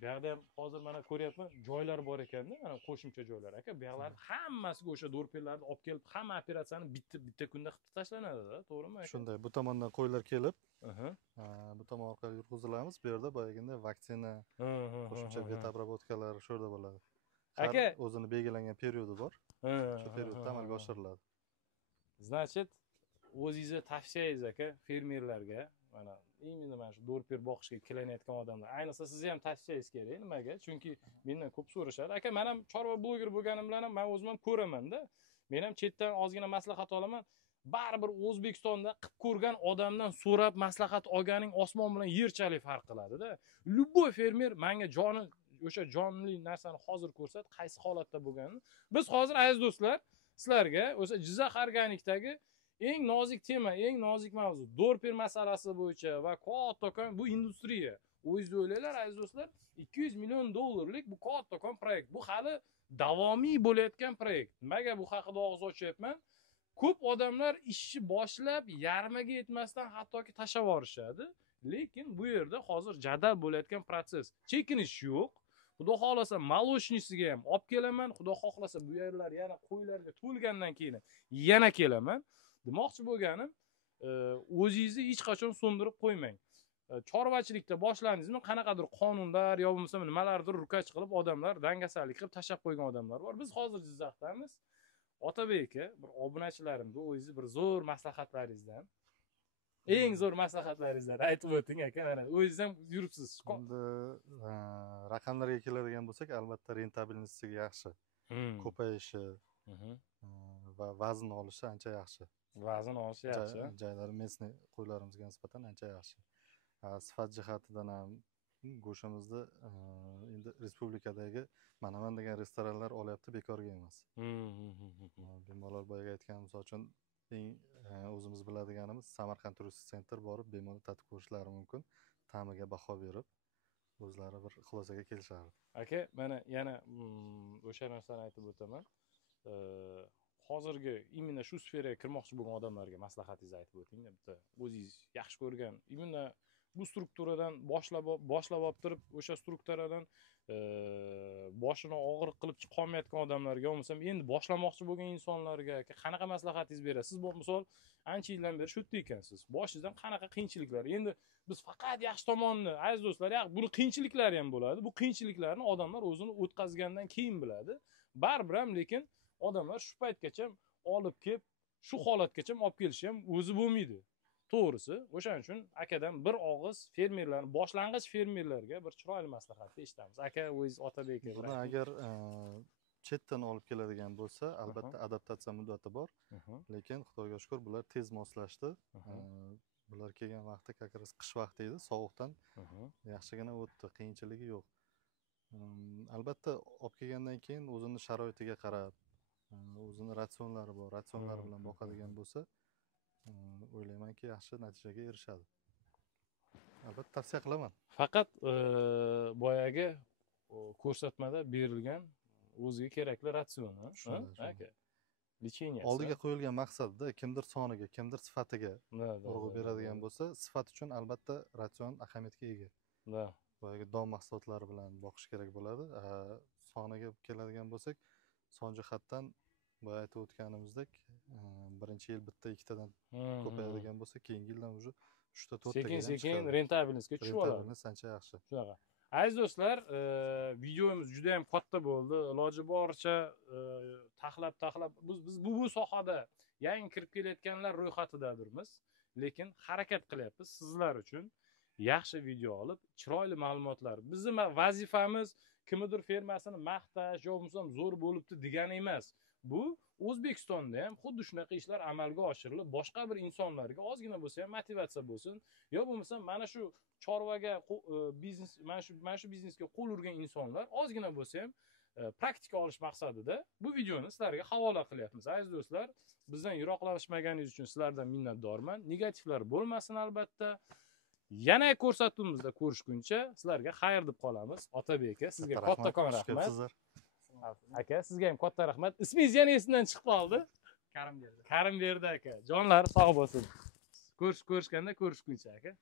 bu yerda ham hozir mana ko'ryapman, joylar bor ekanda, mana qo'shimcha joylar aka. Bu yerlarda hammasiga o'sha do'rpellarni olib kelib, hamma operatsiyani bitta kunda qilib tashlanadi-da, to'g'rimi aka? Shunday, bu tomondan qo'ylar kelib, bu tomon orqali yurg'izilamiz. Bu yerda boyaginda vaksina, qo'shimcha vet обработкалari shu yerda bo'ladi. Aka o'zini belgilangan periodi bor. Shu periodda amalga oshiriladi. Значит, o'zingizni tavsiyangiz aka fermerlarga, mana именно mana shu do'rper boqishga kelayotgan odamlar, ayniqsa sizni ham tavsiyangiz kerak. Nimaga? Chunki mendan ko'p so'rashadi. Aka, men ham chorva bloger bo'lganim bilan ham men o'zim ham ko'raman-da. Men ham chetdan ozgina maslahat olaman. Baribir O'zbekistonda qilib ko'rgan odamdan so'rab maslahat olganing osmon bilan yerchalik farq qiladi-da. Любой fermer menga joni o'sha jonli narsani hozir ko'rsat, qaysi holatda bo'lganini. Biz hozir aziz do'stlar, sizlarga o'sha Jizzax organikdagi eng nozik tema, eng nozik mavzu do'rper masalasi bo'yicha va kattakon bu industriya. O'zingiz o'ylanglar aziz do'stlar, 200 million dollarlik bu kattakon proyekt. Bu hali davomiy bo'layotgan proyekt. Nimaga bu haqida og'iz ochyapman? Ko'p odamlar ishni boshlab, yarmiga yetmasdan hattoki tashlab yuborishadi. Lekin bu yerda hozir jadal bo'layotgan proses. Chekinish yo'q. Xudo xolasa moloshnisiga ham olib kelaman. Xudo xohlasa bu yerlar yana qo'ylarga to'lgandan keyin yana kelaman. Demoqchi bo'lganim, o'zingizni hech qachon so'ndirib qo'ymang. Chorvachilikda boshlandingizmi, qanaqadir qonunlar yo bo'lmasa nimalardir rukach qilib odamlar dangasalik qilib tashlab qo'ygan odamlar bor. Biz hozir Jizzaxdamiz. Otabek aka, bir obunachilarimga o'zingiz bir zo'r maslahatlaringizdan, eng zo'r maslahatlaringizdan aytib o'ting aka. Mana o'zingiz ham yuribsiz. Endi raqamlarga keladigan bo'lsak, albatta rentabilnostligi yaxshi. Ko'payishi va vazn olishi ancha yaxshi. Vazn olishi yaxshi. Joylari местный qo'ylarimizga nisbatan ancha yaxshi. Sifat jihatidan ham go'shtimizni endi respublikadagi Manaman degan restoranlar olyapti, bekorga emas. Bemalol boyaga aytganim uchun o'zimiz biladiganimiz Samarqand turistik sentr borib bemalol tatib ko'rishlari mumkin. Ta'miga baho berib o'zlari bir xulosaga kelishardi. Aka, mana yana o'sha narsani aytib o'taman. Hozirgi imенно shu sferaga kirmoqchi bo'lgan odamlarga maslahatingizni aytib o'ting. Bitta o'zingiz yaxshi ko'rgan, imенно bu strukturadan boshlab olib turib, o'sha strukturadan boshini og'ir qilib chiqolmayotgan odamlarga, bo'lmasam endi boshlamoqchi bo'lgan insonlarga qanaqa maslahatingiz berasiz? Bu misol ancha yildan beri shu yerda ekansiz. Boshingizdan qanaqa qiyinchiliklar? Endi biz faqat yaxshi tomonini, aziz do'stlar, buni qiyinchiliklari ham bo'ladi. Bu qiyinchiliklarni odamlar o'zini o'tkazgandan keyin biladi. Baribir ham lekin odamlar shu paytgacha olib kelib, shu holatgacha olib kelishi ham o'zi bo'lmaydi. To'g'risi, o'shaning uchun akadan bir og'iz fermerlarni, boshlang'ich fermerlarga bir chiroyli maslahat eshitamiz. Aka, o'zingiz Otabek aka. Buni agar chetdan olib keladigan bo'lsa, albatta adaptatsiya muddati bor. Lekin Xudoga shukr, bular tez moslashdi. Bular kelgan vaqtda kakras qish vaqti edi, sovuqdan yaxshigina o'tdi, qiyinchiligi yo'q. Albatta olib kelgandan keyin o'zini sharoitiga qarab, o'zini ratsionlari bor, ratsionlari bilan boqadigan bo'lsa, o'ylaymanki yaxshi natijaga erishadi. Albatta tavsiya qilaman. Faqat boyagi ko'rsatmada berilgan o'ziga kerakli ratsion, aka. Lecheniya. Oldiga qo'yilgan maqsadda kimdir soniga, kimdir sifatiga urg'u beradigan bo'lsa, sifat uchun albatta ratsion ahamiyatga ega. Boyagi don mahsulotlari bilan boqish kerak bo'ladi. Soniga keladigan bo'lsak, son jihatdan boya aytib o'tganimizdek, birinchi yil bitta ikkitadan ko'payadigan bo'lsa, keyingi yildan уже 3 ta 4 ta sekin rentabilnosga tushib oladi. Rentabilnos ancha yaxshi. Shunaqa. Aziz do'stlar, videomiz juda ham katta bo'ldi. Iloji boricha taxlab biz bu sohada yangi kirib kelayotganlar ro'yxatidadirmiz, lekin harakat qilyapmiz sizlar uchun yaxshi video olib, chiroyli ma'lumotlar. Bizning vazifamiz kimdir fermasini maqtash yo bo'lmasa zo'r bo'libdi degani emas. Bu O'zbekistonda ham xuddi shunaqa ishlar amalga oshirilib, boshqa bir insonlarga ozgina bo'lsa ham motivatsiya bo'lsin, yo bo'lmasa mana shu chorvaga biznes, mana shu biznesga qo'l urgan insonlar ozgina bo'lsa ham praktika olish maqsadida bu videoni sizlarga havola qilyapmiz. Aziz do'stlar, bizdan yiroqlashmaganingiz uchun sizlardan minnatdorman. Negativlar bo'lmasin albatta. Yana ko'rsatuvimizda ko'rishguncha sizlarga xayr deb qolamiz. Otabek aka, sizga kattakon rahmat. Aka, sizga ham katta rahmat. Ismingiz yana esimdan chiqib qoldi. Karimberdi. Karimberdi aka. Jonlar sog' bo'lsin. ko'rishganda ko'rishguncha aka.